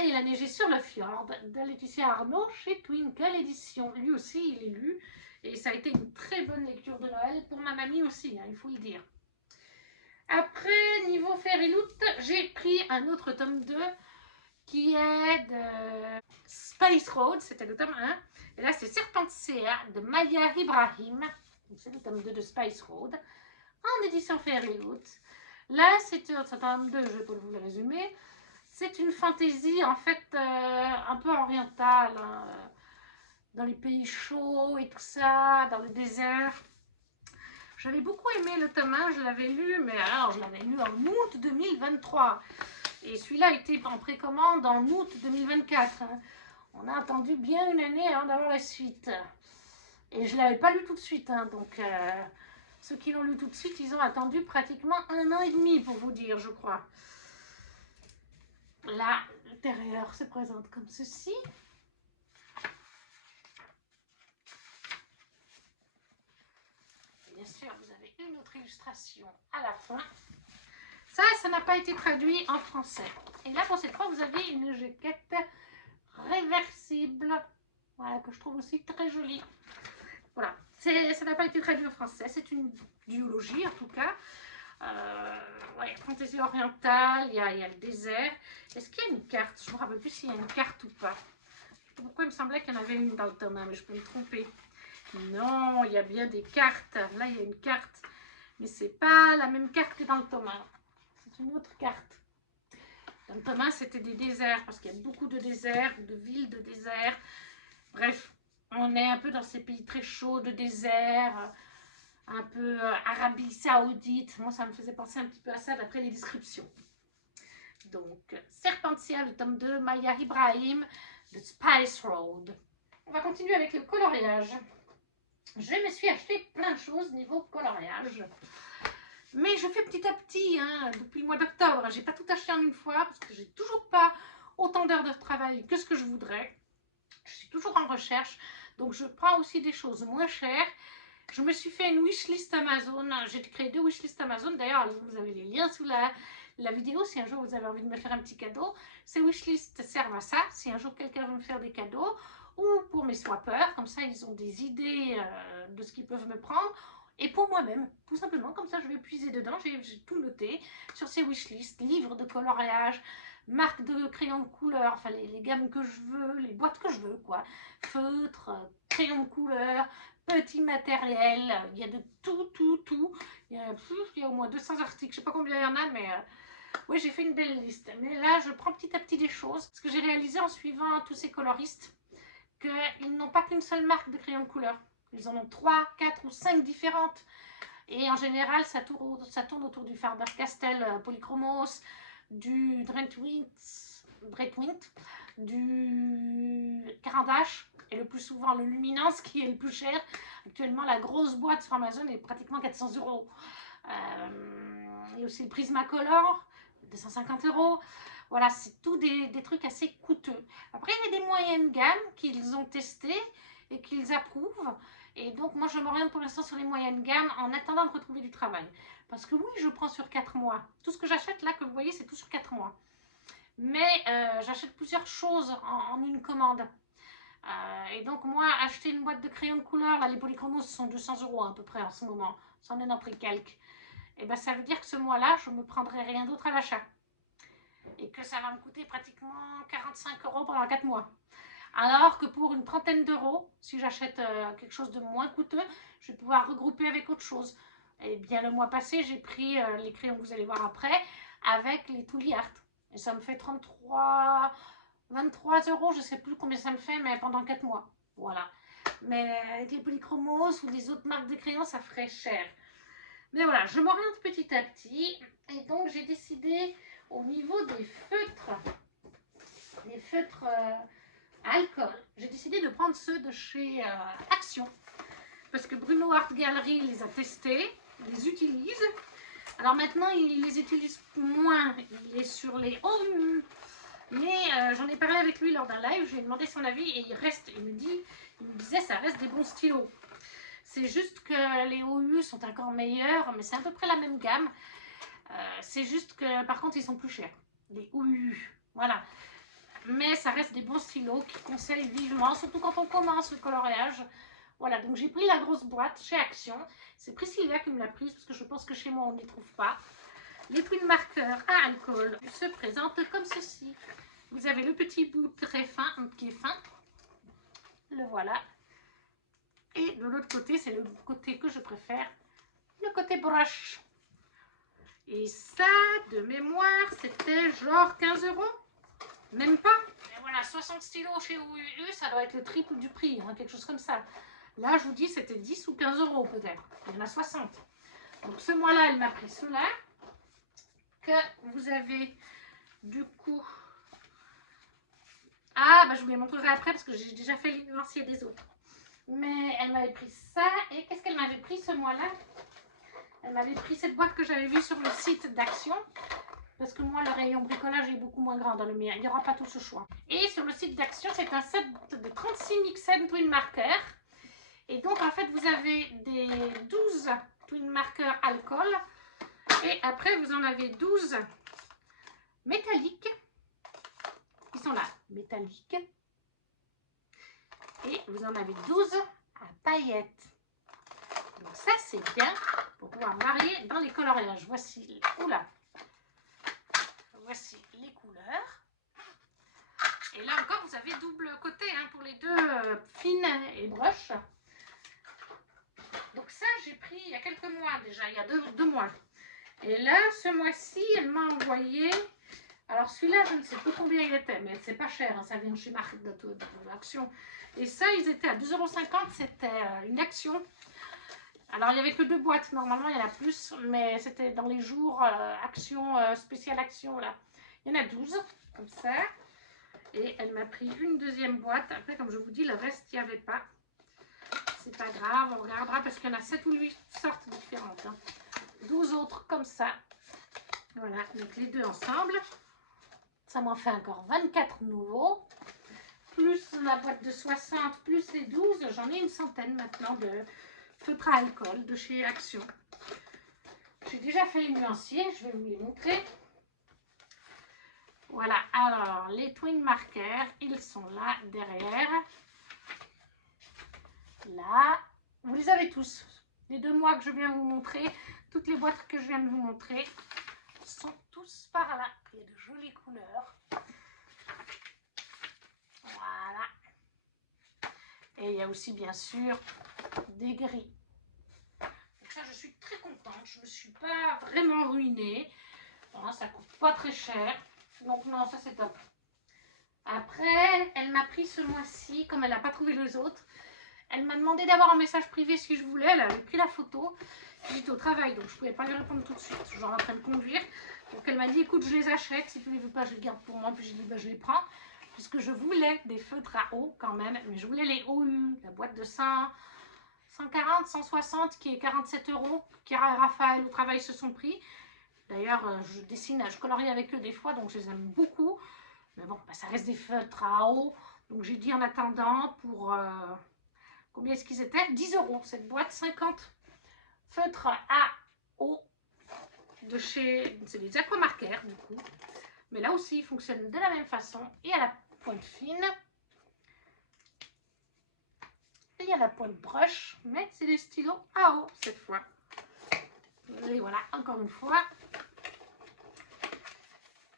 Et il a neigé sur le fjord de Laetitia Arnaud chez Twinkle Édition. Lui aussi, il est lu. Et ça a été une très bonne lecture de Noël pour ma mamie aussi, hein, il faut le dire. Après, niveau Fairyloot, j'ai pris un autre tome 2 qui est de Spice Road, c'était le tome 1. Et là, c'est Serpent CA de Maya Ibrahim. C'est le tome 2 de Spice Road en édition Fairyloot. Là, c'est un tome 2, je vais pas vous le résumer. C'est une fantaisie en fait un peu orientale, hein, dans les pays chauds et tout ça, dans le désert. J'avais beaucoup aimé le tome 1, je l'avais lu, mais alors je l'avais lu en août 2023. Et celui-là était en précommande en août 2024. Hein. On a attendu bien une année avant d'avoir la suite. Et je ne l'avais pas lu tout de suite. Hein, donc Ceux qui l'ont lu tout de suite, ils ont attendu pratiquement 1 an et demi pour vous dire, je crois. Là, l'intérieur se présente comme ceci. Bien sûr, vous avez une autre illustration à la fin. Ça n'a pas été traduit en français. Et là, pour cette fois, vous avez une jaquette réversible. Voilà, que je trouve aussi très jolie. Voilà, ça n'a pas été traduit en français. C'est une duologie, en tout cas. Ouais, fantaisie orientale, il y a le désert. Est-ce qu'il y a une carte? Je ne me rappelle plus s'il y a une carte ou pas. Pourquoi il me semblait qu'il y en avait une dans le tome 1, mais je peux me tromper. Non, il y a bien des cartes. Là, il y a une carte. Mais c'est pas la même carte que dans le tome 1. C'est une autre carte. Dans le tome 1, c'était des déserts, parce qu'il y a beaucoup de déserts, de villes de déserts. Bref, on est un peu dans ces pays très chauds de désert, un peu Arabie Saoudite. Moi, ça me faisait penser un petit peu à ça d'après les descriptions. Donc, Serpentia, le tome 2, Maya Ibrahim, The Spice Road. On va continuer avec le coloriage. Je me suis acheté plein de choses niveau coloriage. Mais je fais petit à petit, hein, depuis le mois d'octobre. J'ai pas tout acheté en une fois parce que j'ai toujours pas autant d'heures de travail que ce que je voudrais. Je suis toujours en recherche. Donc, je prends aussi des choses moins chères. Je me suis fait une wishlist Amazon. J'ai créé 2 wishlists Amazon. D'ailleurs, vous avez les liens sous la vidéo si un jour vous avez envie de me faire un petit cadeau. Ces wishlists servent à ça. Si un jour quelqu'un veut me faire des cadeaux ou pour mes swappers, comme ça ils ont des idées de ce qu'ils peuvent me prendre. Et pour moi-même, tout simplement, comme ça je vais puiser dedans. J'ai tout noté sur ces wishlists, livres de coloriage, marques de crayons de couleur, enfin les gammes que je veux, les boîtes que je veux, quoi. Feutres, crayons de couleur, petit matériel, il y a de tout. Il y a au moins 200 articles, je sais pas combien il y en a, mais oui, j'ai fait une belle liste. Mais là, je prends petit à petit des choses. Ce que j'ai réalisé en suivant tous ces coloristes, qu'ils n'ont pas qu'une seule marque de crayon de couleur. Ils en ont 3, 4 ou 5 différentes. Et en général, ça tourne autour du Faber-Castell Polychromos, du Dreitwint, du Caran d'Ache, et le plus souvent le Luminance qui est le plus cher. Actuellement, la grosse boîte sur Amazon est pratiquement 400 €. Il y a aussi le Prismacolor, 250 €. Voilà, c'est tout des trucs assez coûteux. Après, il y a des moyennes gammes qu'ils ont testées et qu'ils approuvent. Et donc, moi, je m'oriente pour l'instant sur les moyennes gammes en attendant de retrouver du travail. Parce que oui, je prends sur 4 mois. Tout ce que j'achète là, que vous voyez, c'est tout sur 4 mois. Mais j'achète plusieurs choses en une commande. Et donc, moi, acheter une boîte de crayons de couleur, là, les polychromos sont 200 € à peu près en ce moment. C'en est en prix quelques. Et bien, ça veut dire que ce mois-là, je ne me prendrai rien d'autre à l'achat. Et que ça va me coûter pratiquement 45 € pendant 4 mois. Alors que pour une trentaine d'euros, si j'achète quelque chose de moins coûteux, je vais pouvoir regrouper avec autre chose. Et bien, le mois passé, j'ai pris les crayons que vous allez voir après, avec les Tooly Art. Et ça me fait 23 €, je ne sais plus combien ça me fait, mais pendant 4 mois. Voilà. Mais avec les Polychromos ou les autres marques de crayons, ça ferait cher. Mais voilà, je m'oriente petit à petit. Et donc, j'ai décidé, au niveau des feutres alcool, j'ai décidé de prendre ceux de chez Action. Parce que Bruno Art Gallery les a testés, les utilise. Alors maintenant, il les utilise moins. Il est sur les OU. Mais j'en ai parlé avec lui lors d'un live, je lui ai demandé son avis et il me disait ça reste des bons stylos. C'est juste que les OU sont encore meilleurs, mais c'est à peu près la même gamme. C'est juste que par contre ils sont plus chers, les OU. Voilà. Mais ça reste des bons stylos qui conseillent vivement, surtout quand on commence le coloriage. Voilà, donc j'ai pris la grosse boîte chez Action. C'est Priscilla qui me l'a prise parce que je pense que chez moi on ne les trouve pas. Les twin marqueurs à alcool se présentent comme ceci. Vous avez le petit bout très fin, qui est fin. Le voilà. Et de l'autre côté, c'est le côté que je préfère, le côté brush. Et ça, de mémoire, c'était genre 15 €. Même pas. Et voilà, 60 stylos chez OU, ça doit être le triple du prix, hein, quelque chose comme ça. Là, je vous dis, c'était 10 ou 15 € peut-être. Il y en a 60. Donc ce mois-là, elle m'a pris ceux-là. Que vous avez du coup... Ah, bah je vous les montrerai après parce que j'ai déjà fait l'énoncier des autres. Mais elle m'avait pris ça. Et qu'est-ce qu'elle m'avait pris ce mois-là? Elle m'avait pris cette boîte que j'avais vue sur le site d'Action. Parce que moi, le rayon bricolage est beaucoup moins grand dans le mien. Il n'y aura pas tout ce choix. Et sur le site d'Action, c'est un set de 36 Mixen Twin Marker. Et donc, en fait, vous avez des 12 Twin Marker alcool. Et après, vous en avez 12 métalliques. Qui sont là, métalliques. Et vous en avez 12 à paillettes. Donc ça, c'est bien pour pouvoir varier dans les coloriages. Voici, oula. Voici les couleurs. Et là encore, vous avez double côté hein, pour les deux fines et brush. Donc ça, j'ai pris il y a quelques mois déjà, il y a deux mois. Et là, ce mois-ci, elle m'a envoyé... Alors celui-là, je ne sais plus combien il était, mais c'est pas cher, hein, ça vient de chez Marc d'Action. Et ça, ils étaient à 2,50 €, c'était une action. Alors, il n'y avait que 2 boîtes, normalement, il y en a plus, mais c'était dans les jours action, spéciale action, là. Il y en a 12, comme ça. Et elle m'a pris une deuxième boîte. Après, comme je vous dis, le reste, il n'y avait pas. C'est pas grave, on regardera parce qu'il y en a 7 ou 8 sortes différentes. Hein. 12 autres comme ça. Voilà, donc les deux ensemble. Ça m'en fait encore 24 nouveaux. Plus la boîte de 60, plus les 12, j'en ai une centaine maintenant de feutres à alcool de chez Action. J'ai déjà fait les nuanciers, je vais vous les montrer. Voilà, alors les twin markers, ils sont là derrière. Là, vous les avez tous. Les 2 mois que je viens vous montrer, toutes les boîtes que je viens de vous montrer sont tous par là. Il y a de jolies couleurs. Voilà. Et il y a aussi bien sûr des gris. Donc ça, je suis très contente. Je ne me suis pas vraiment ruinée. Voilà, ça coûte pas très cher. Donc non, ça c'est top. Après, elle m'a pris ce mois-ci, comme elle n'a pas trouvé les autres, elle m'a demandé d'avoir un message privé si je voulais. Elle avait pris la photo. J'étais au travail, donc je ne pouvais pas lui répondre tout de suite. Je suis en train de conduire. Donc elle m'a dit, écoute, je les achète. Si tu ne les veux pas, je les garde pour moi. Puis j'ai dit, bah, je les prends. Puisque je voulais des feutres à eau quand même. Mais je voulais les OU, la boîte de 140, 160 qui est 47 €. Chiara et Raphaël au travail se sont pris. D'ailleurs, je dessine, je colorie avec eux des fois, donc je les aime beaucoup. Mais bon, bah, ça reste des feutres à eau. Donc j'ai dit en attendant pour... combien est-ce qu'ils étaient? 10 €. Cette boîte, 50 feutres à eau de chez... C'est des aquamarkers du coup. Mais là aussi, ils fonctionnent de la même façon. Et à la pointe fine. Et il y a la pointe brush. Mais c'est des stylos à eau cette fois. Et voilà, encore une fois.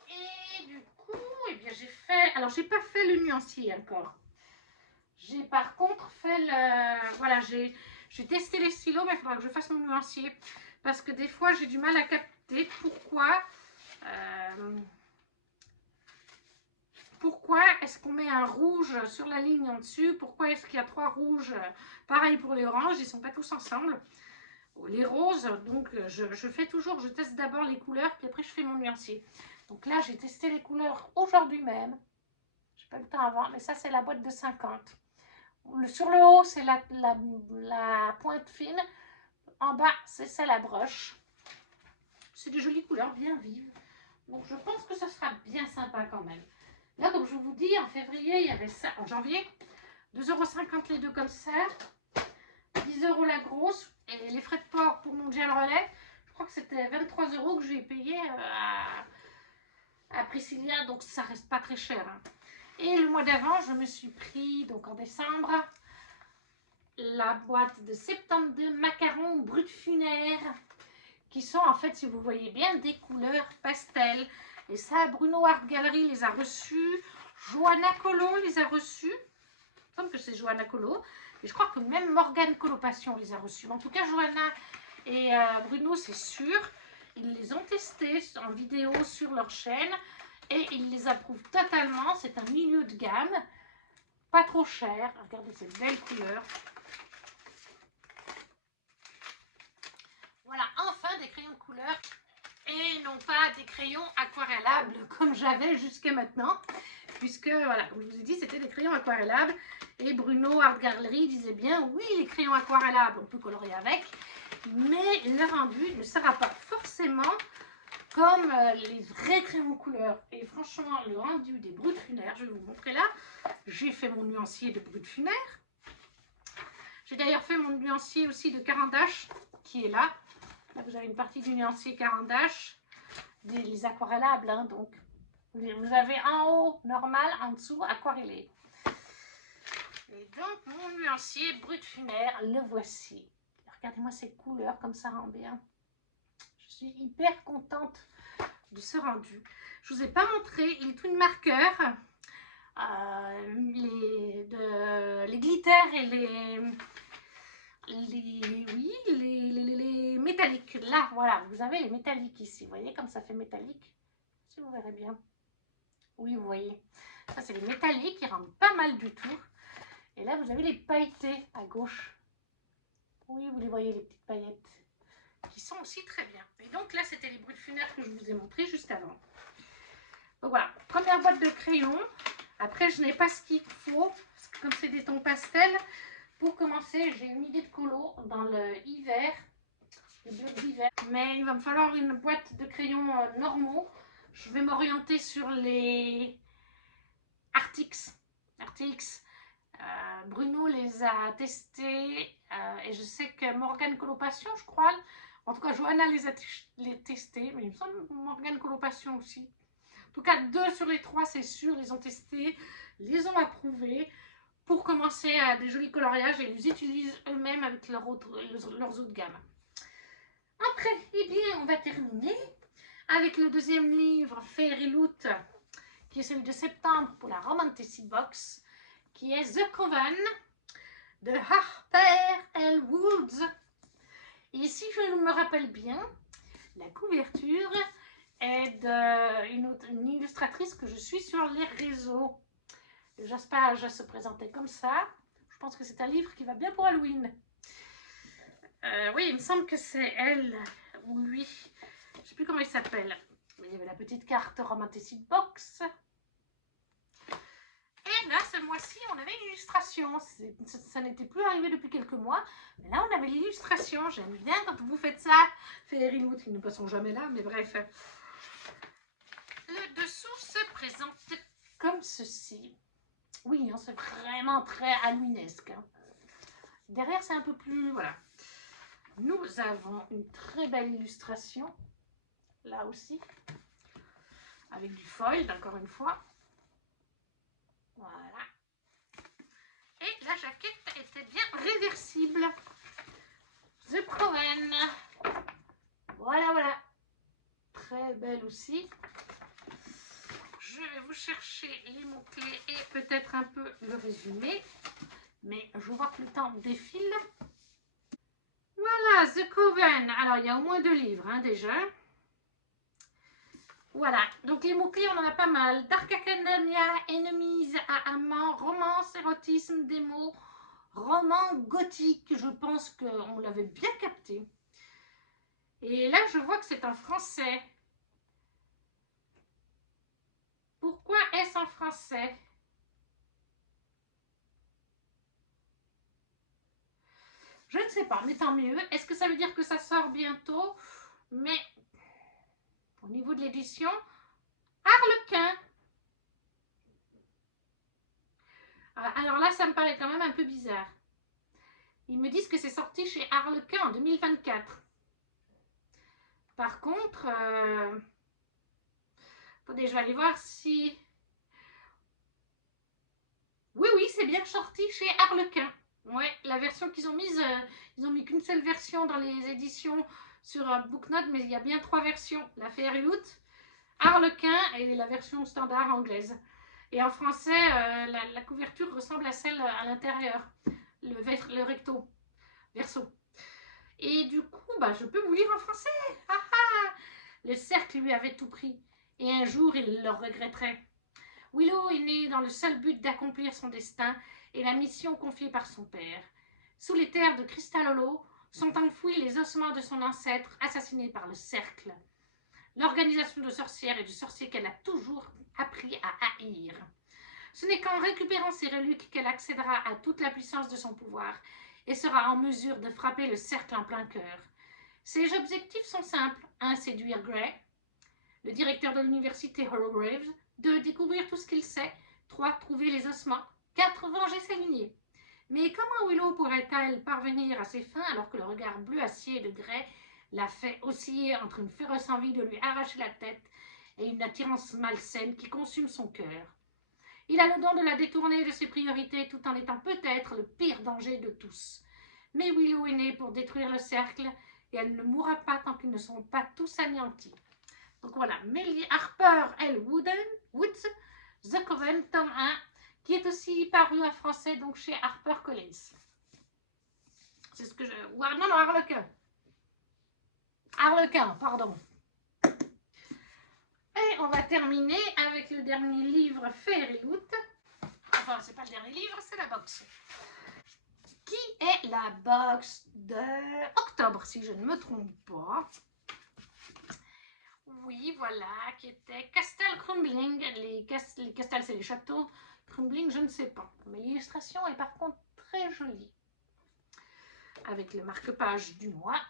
Et du coup, eh bien, j'ai fait... Alors, j'ai pas fait le nuancier encore. J'ai par contre fait le... Voilà, j'ai testé les stylos, mais il faudra que je fasse mon nuancier. Parce que des fois, j'ai du mal à capter pourquoi... Pourquoi est-ce qu'on met un rouge sur la ligne en dessus? Pourquoi est-ce qu'il y a 3 rouges? Pareil pour les oranges, ils ne sont pas tous ensemble. Les roses, donc je fais toujours, je teste d'abord les couleurs, puis après je fais mon nuancier. Donc là, j'ai testé les couleurs aujourd'hui même. Je n'ai pas le temps avant, mais ça, c'est la boîte de 50. Sur le haut, c'est la pointe fine. En bas, c'est celle à broche. C'est de jolies couleurs, bien vives. Donc je pense que ça sera bien sympa quand même. Là, comme je vous dis, en février, il y avait ça. En janvier, 2,50 € les deux comme ça. 10 € la grosse. Et les frais de port pour mon gel relais, je crois que c'était 23 € que j'ai payé à Priscilla. Donc, ça reste pas très cher. Hein. Et le mois d'avant, je me suis pris, donc en décembre, la boîte de 72 macarons brut funaires. Qui sont en fait, si vous voyez bien, des couleurs pastel. Et ça, Bruno Art Gallery les a reçus. Johanna Colo les a reçus. Il me semble que c'est Johanna Colo. Et je crois que même Morgane Coloration les a reçus. En tout cas, Johanna et Bruno, c'est sûr. Ils les ont testés en vidéo sur leur chaîne. Et ils les approuvent totalement. C'est un milieu de gamme. Pas trop cher. Regardez cette belle couleur. Voilà, enfin des crayons de couleur. Et non pas des crayons aquarellables comme j'avais jusqu'à maintenant. Puisque, voilà, comme je vous ai dit, c'était des crayons aquarellables. Et Bruno Art Gallery disait bien, oui, les crayons aquarellables, on peut colorier avec. mais le rendu ne sera pas forcément comme les vrais crayons couleur. Et franchement, le rendu des Brut Funaire, je vais vous montrer là. J'ai fait mon nuancier de Brut Funaire. J'ai d'ailleurs fait mon nuancier aussi de Caran d'Ache qui est là. Là, vous avez une partie du nuancier Caran d'Ache, les aquarellables, hein, donc. Vous avez en haut normal, en dessous aquarellé. Et donc, mon nuancier Brut Funaire, le voici. Regardez-moi ces couleurs, comme ça rend bien. Je suis hyper contente de ce rendu. Je ne vous ai pas montré les twin marqueurs, les glitters et les métalliques. Là, voilà, vous avez les métalliques ici. Vous voyez comme ça fait métallique? Si vous verrez bien. Oui, vous voyez. Ça, c'est les métalliques qui rendent pas mal du tout. Et là, vous avez les pailletés à gauche. Oui, vous les voyez, les petites paillettes, qui sont aussi très bien. Et donc là, c'était les Brut Funaire que je vous ai montré juste avant. Donc voilà, première boîte de crayons. Après, je n'ai pas ce qu'il faut, parce que comme c'est des tons pastels, pour commencer, j'ai une idée de colo dans le hiver, le bleu d'hiver. Mais il va me falloir une boîte de crayons normaux. Je vais m'orienter sur les Artix. Bruno les a testés et je sais que Morgane Coloration, je crois, en tout cas Johanna les a testés, mais il me semble Morgane Coloration aussi. En tout cas, 2 sur les 3, c'est sûr, les ont testés, les ont approuvés pour commencer à des jolis coloriages et ils les utilisent eux-mêmes avec leurs autres gammes. Après, eh bien, on va terminer avec le deuxième livre, Fairy Loot, qui est celui de septembre pour la Romantasy Box, qui est The Coven de Harper L. Woods. Et si je me rappelle bien, la couverture est d'une illustratrice que je suis sur les réseaux. Le Jaspage se présentait comme ça. Je pense que c'est un livre qui va bien pour Halloween. Oui, il me semble que c'est elle ou lui. Je ne sais plus comment il s'appelle. Il y avait la petite carte Romantasy Box. Et là, ce mois-ci, on avait une illustration. Ça n'était plus arrivé depuis quelques mois. Mais là, on avait l'illustration. J'aime bien quand vous faites ça. Fairy Loot, ils ne passeront jamais là, mais bref. Le dessous se présente comme ceci. Oui, hein, c'est vraiment très halloweenesque. Hein. Derrière, c'est un peu plus... Voilà. Nous avons une très belle illustration. Là aussi. Avec du foil, encore une fois. Voilà. Et la jaquette était bien réversible. The Coven. Voilà, voilà. Très belle aussi. Je vais vous chercher les mots-clés et peut-être un peu le résumé. Mais je vois que le temps défile. Voilà, The Coven. Alors, il y a au moins 2 livres, hein, déjà. Voilà, donc les mots-clés, on en a pas mal. Dark Academia, Enemies à amant, romance, érotisme, démo, roman gothique. Je pense qu'on l'avait bien capté. Et là, je vois que c'est en français. Pourquoi est-ce en français? Je ne sais pas, mais tant mieux. Est-ce que ça veut dire que ça sort bientôt? Mais au niveau de l'édition, Harlequin. Alors là, ça me paraît quand même un peu bizarre. Ils me disent que c'est sorti chez Harlequin en 2024. Par contre, attendez, je vais aller voir si... Oui, oui, c'est bien sorti chez Harlequin. Ouais, la version qu'ils ont mise, ils ont mis qu'une seule version dans les éditions sur Booknote, mais il y a bien 3 versions. La Fairy Loot, Harlequin et la version standard anglaise. Et en français, la couverture ressemble à celle à l'intérieur, le recto, verso. Et du coup, bah, je peux vous lire en français. Ah, ah. Le cercle lui avait tout pris, et un jour il le regretterait. Willow est née dans le seul but d'accomplir son destin et la mission confiée par son père. Sous les terres de Crystal Hollow sont enfouis les ossements de son ancêtre assassiné par le cercle. L'organisation de sorcières et de sorciers qu'elle a toujours appris à haïr. Ce n'est qu'en récupérant ces reliques qu'elle accédera à toute la puissance de son pouvoir et sera en mesure de frapper le cercle en plein cœur. Ses objectifs sont simples. 1. Séduire Gray, le directeur de l'université Harrow. 2. Découvrir tout ce qu'il sait. 3. Trouver les ossements. 4. Venger ses lignées. Mais comment Willow pourrait-elle parvenir à ses fins alors que le regard bleu acier de Gray l'a fait osciller entre une féroce envie de lui arracher la tête et une attirance malsaine qui consume son cœur? Il a le don de la détourner de ses priorités tout en étant peut-être le pire danger de tous. Mais Willow est née pour détruire le cercle et elle ne mourra pas tant qu'ils ne seront pas tous anéantis. Donc voilà, Melly Harper L. Woods, The Coven, tome 1, qui est aussi paru en français donc chez HarperCollins. C'est ce que je... Non, Harlequin. Harlequin, pardon. Et on va terminer avec le dernier livre, Fairyloot. Enfin, c'est pas le dernier livre, c'est la box. Qui est la box de octobre, si je ne me trompe pas. Oui, voilà, qui était Castle Crumbling. Les castels, c'est les châteaux. Crumbling, je ne sais pas. Mais l'illustration est par contre très jolie. Avec le marque-page du mois,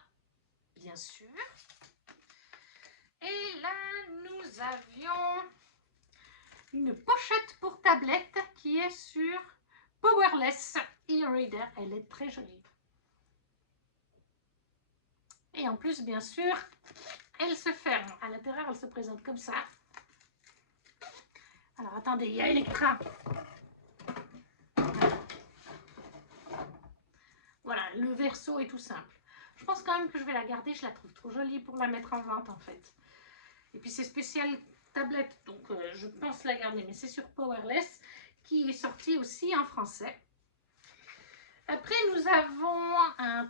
bien sûr. Et là, nous avions une pochette pour tablette qui est sur Powerless e-reader. Elle est très jolie. Et en plus, bien sûr, elle se ferme. À l'intérieur, elle se présente comme ça. Alors, attendez, il y a Electra. Voilà, le verso est tout simple. Je pense quand même que je vais la garder. Je la trouve trop jolie pour la mettre en vente, en fait. Et puis, c'est spécial tablette, donc je pense la garder. Mais c'est sur Powerless, qui est sorti aussi en français. Après, nous avons un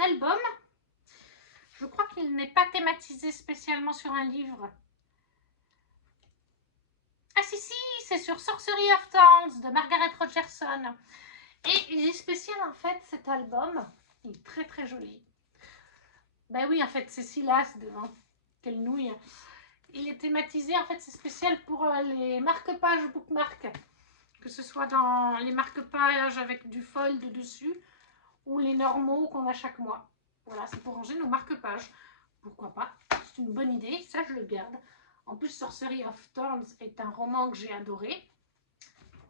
album. Je crois qu'il n'est pas thématisé spécialement sur un livre. Ah si, c'est sur Sorcery of Thorns de Margaret Rogerson. Et il est spécial en fait cet album. Il est très très joli. Ben oui, en fait, c'est Silas devant. Quelle nouille. Il est thématisé, en fait, c'est spécial pour les marque-pages bookmark. Que ce soit dans les marque-pages avec du fold dessus ou les normaux qu'on a chaque mois. Voilà, c'est pour ranger nos marque-pages. Pourquoi pas? C'est une bonne idée, ça je le garde. En plus, Sorcery of Thorns est un roman que j'ai adoré.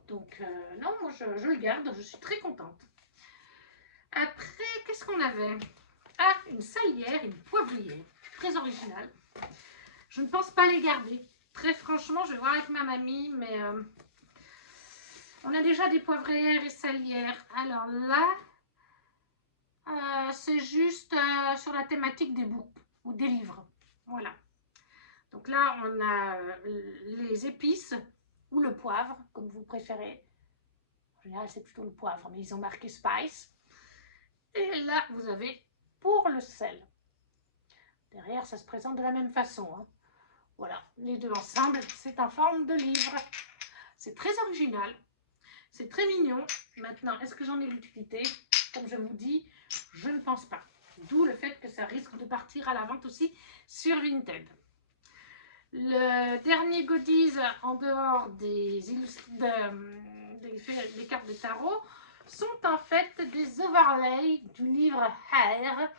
Donc, non, moi je le garde, je suis très contente. Après, qu'est-ce qu'on avait? Ah, une salière, une poivrière, très originale. Je ne pense pas les garder. Très franchement, je vais voir avec ma mamie, mais on a déjà des poivrières et salières. Alors là, c'est juste sur la thématique des books ou des livres. Voilà. Donc là, on a les épices ou le poivre, comme vous préférez. En général, c'est plutôt le poivre, mais ils ont marqué spice. Et là, vous avez pour le sel. Derrière, ça se présente de la même façon. Hein. Voilà, les deux ensemble, c'est en forme de livre. C'est très original. C'est très mignon. Maintenant, est-ce que j'en ai l'utilité? Comme je vous dis, je ne pense pas. D'où le fait que ça risque de partir à la vente aussi sur Vinted. Le dernier goodies en dehors des cartes de tarot sont en fait des overlays du livre Hair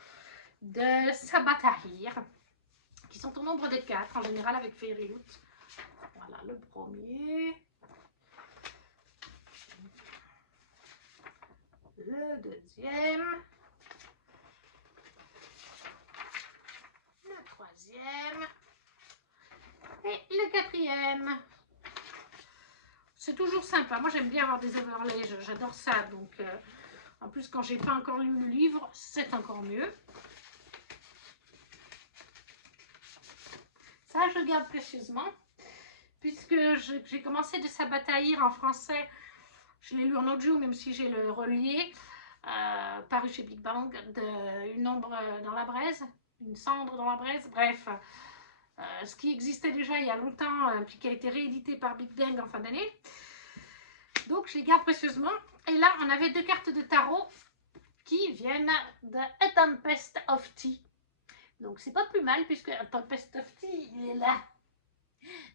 de Sabatahir qui sont au nombre de 4 en général avec Fairyloot. Voilà le premier. Le deuxième. Le troisième. Et le quatrième. C'est toujours sympa. Moi, j'aime bien avoir des overlays. J'adore ça. Donc, en plus, quand j'ai pas encore lu le livre, c'est encore mieux. Ça, je le garde précieusement. Puisque j'ai commencé de Sabatahir en français. Je l'ai lu en audio, même si j'ai le relié. Paru chez Big Bang. Une ombre dans la braise. Une cendre dans la braise. Bref. Ce qui existait déjà il y a longtemps, puis qui a été réédité par Big Bang en fin d'année. Donc, je les garde précieusement. Et là, on avait 2 cartes de tarot qui viennent de A Tempest of Tea. Donc, c'est pas plus mal, puisque A Tempest of Tea, il est là.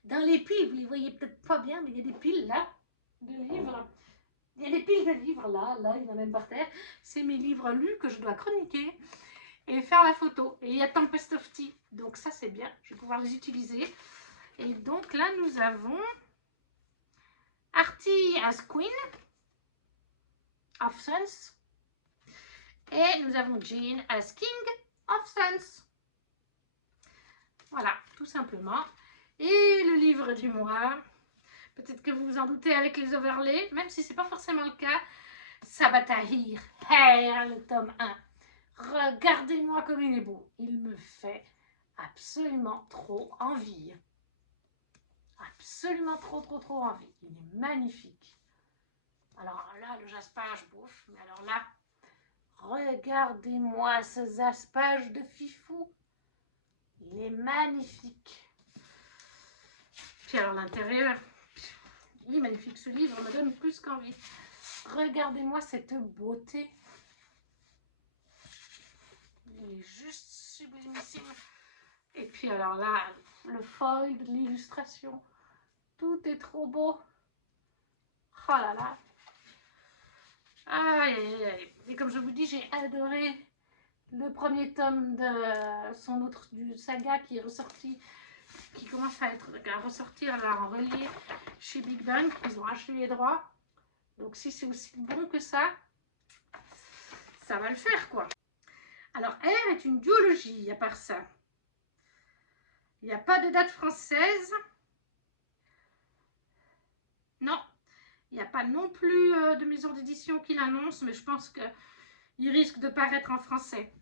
Dans les piles, vous les voyez peut-être pas bien, mais il y a des piles là, de livres. Il y a des piles de livres là, il y en a même par terre. C'est mes livres lus que je dois chroniquer. et faire la photo. Et il y a Tempest of Tea, donc ça c'est bien, je vais pouvoir les utiliser. Et donc là nous avons Artie as Queen of Suns et nous avons Jean as King of Suns. Voilà, tout simplement. Et le livre du mois, peut-être que vous vous en doutez avec les overlays, même si c'est pas forcément le cas, Sabatahir, Hair, le tome 1. Regardez-moi comme il est beau. Il me fait absolument trop envie. Absolument trop envie. Il est magnifique. Alors là, le jaspage, bouffe. Mais alors là, regardez-moi ce jaspage de fifou. Il est magnifique. Puis alors l'intérieur, il est magnifique. Ce livre me donne plus qu'envie. Regardez-moi cette beauté. Il est juste sublimissime. Et puis alors là, le foil de l'illustration. Tout est trop beau. Oh là là. Aïe, aïe, aïe. Et comme je vous dis, j'ai adoré le premier tome de son autre du saga qui est ressorti, qui commence à ressortir là en relié chez Big Bang. Ils ont acheté les droits. Donc si c'est aussi bon que ça va le faire quoi. Alors R est une duologie à part ça. Il n'y a pas de date française. Non. Il n'y a pas non plus de maison d'édition qui l'annonce, mais je pense qu'il risque de paraître en français.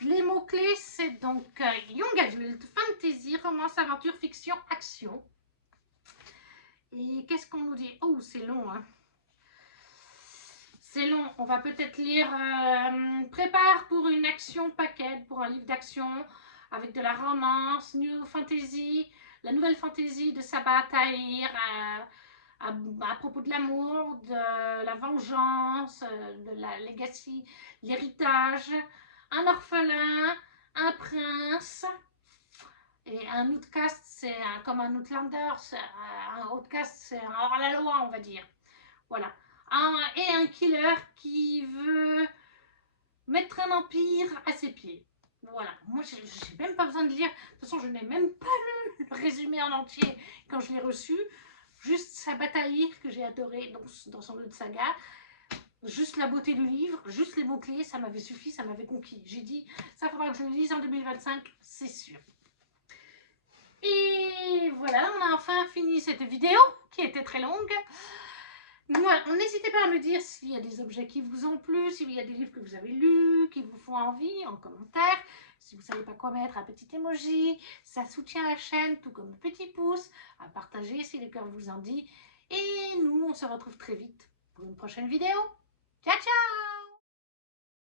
Les mots-clés, c'est donc Young Adult, Fantasy, Romance, Aventure, Fiction, Action. Et qu'est-ce qu'on nous dit? Oh, c'est long, hein. C'est long. On va peut-être lire Prépare pour une action paquet, pour un livre d'action, avec de la romance, New Fantasy, la nouvelle fantasy de Sabaa Tahir, à propos de l'amour, de la vengeance, de la legacy, l'héritage, un orphelin, un prince, et un outcast, c'est comme un outlander, un outcast, c'est un hors-la-loi, on va dire. Voilà. Et un killer qui veut mettre un empire à ses pieds. Voilà, moi j'ai même pas besoin de lire, de toute façon je n'ai même pas lu le résumé en entier quand je l'ai reçu. Juste Sabaa Tahir que j'ai adoré dans son autre saga, juste la beauté du livre, juste les mots-clés, ça m'avait suffi, ça m'avait conquis. J'ai dit, ça faudra que je le lise en 2025, c'est sûr. Et voilà, on a enfin fini cette vidéo qui était très longue. N'hésitez pas à me dire s'il y a des objets qui vous ont plu, s'il y a des livres que vous avez lus, qui vous font envie en commentaire. Si vous ne savez pas quoi mettre, un petit emoji, ça soutient la chaîne, tout comme un petit pouce, à partager si le cœur vous en dit. Et nous, on se retrouve très vite pour une prochaine vidéo. Ciao, ciao!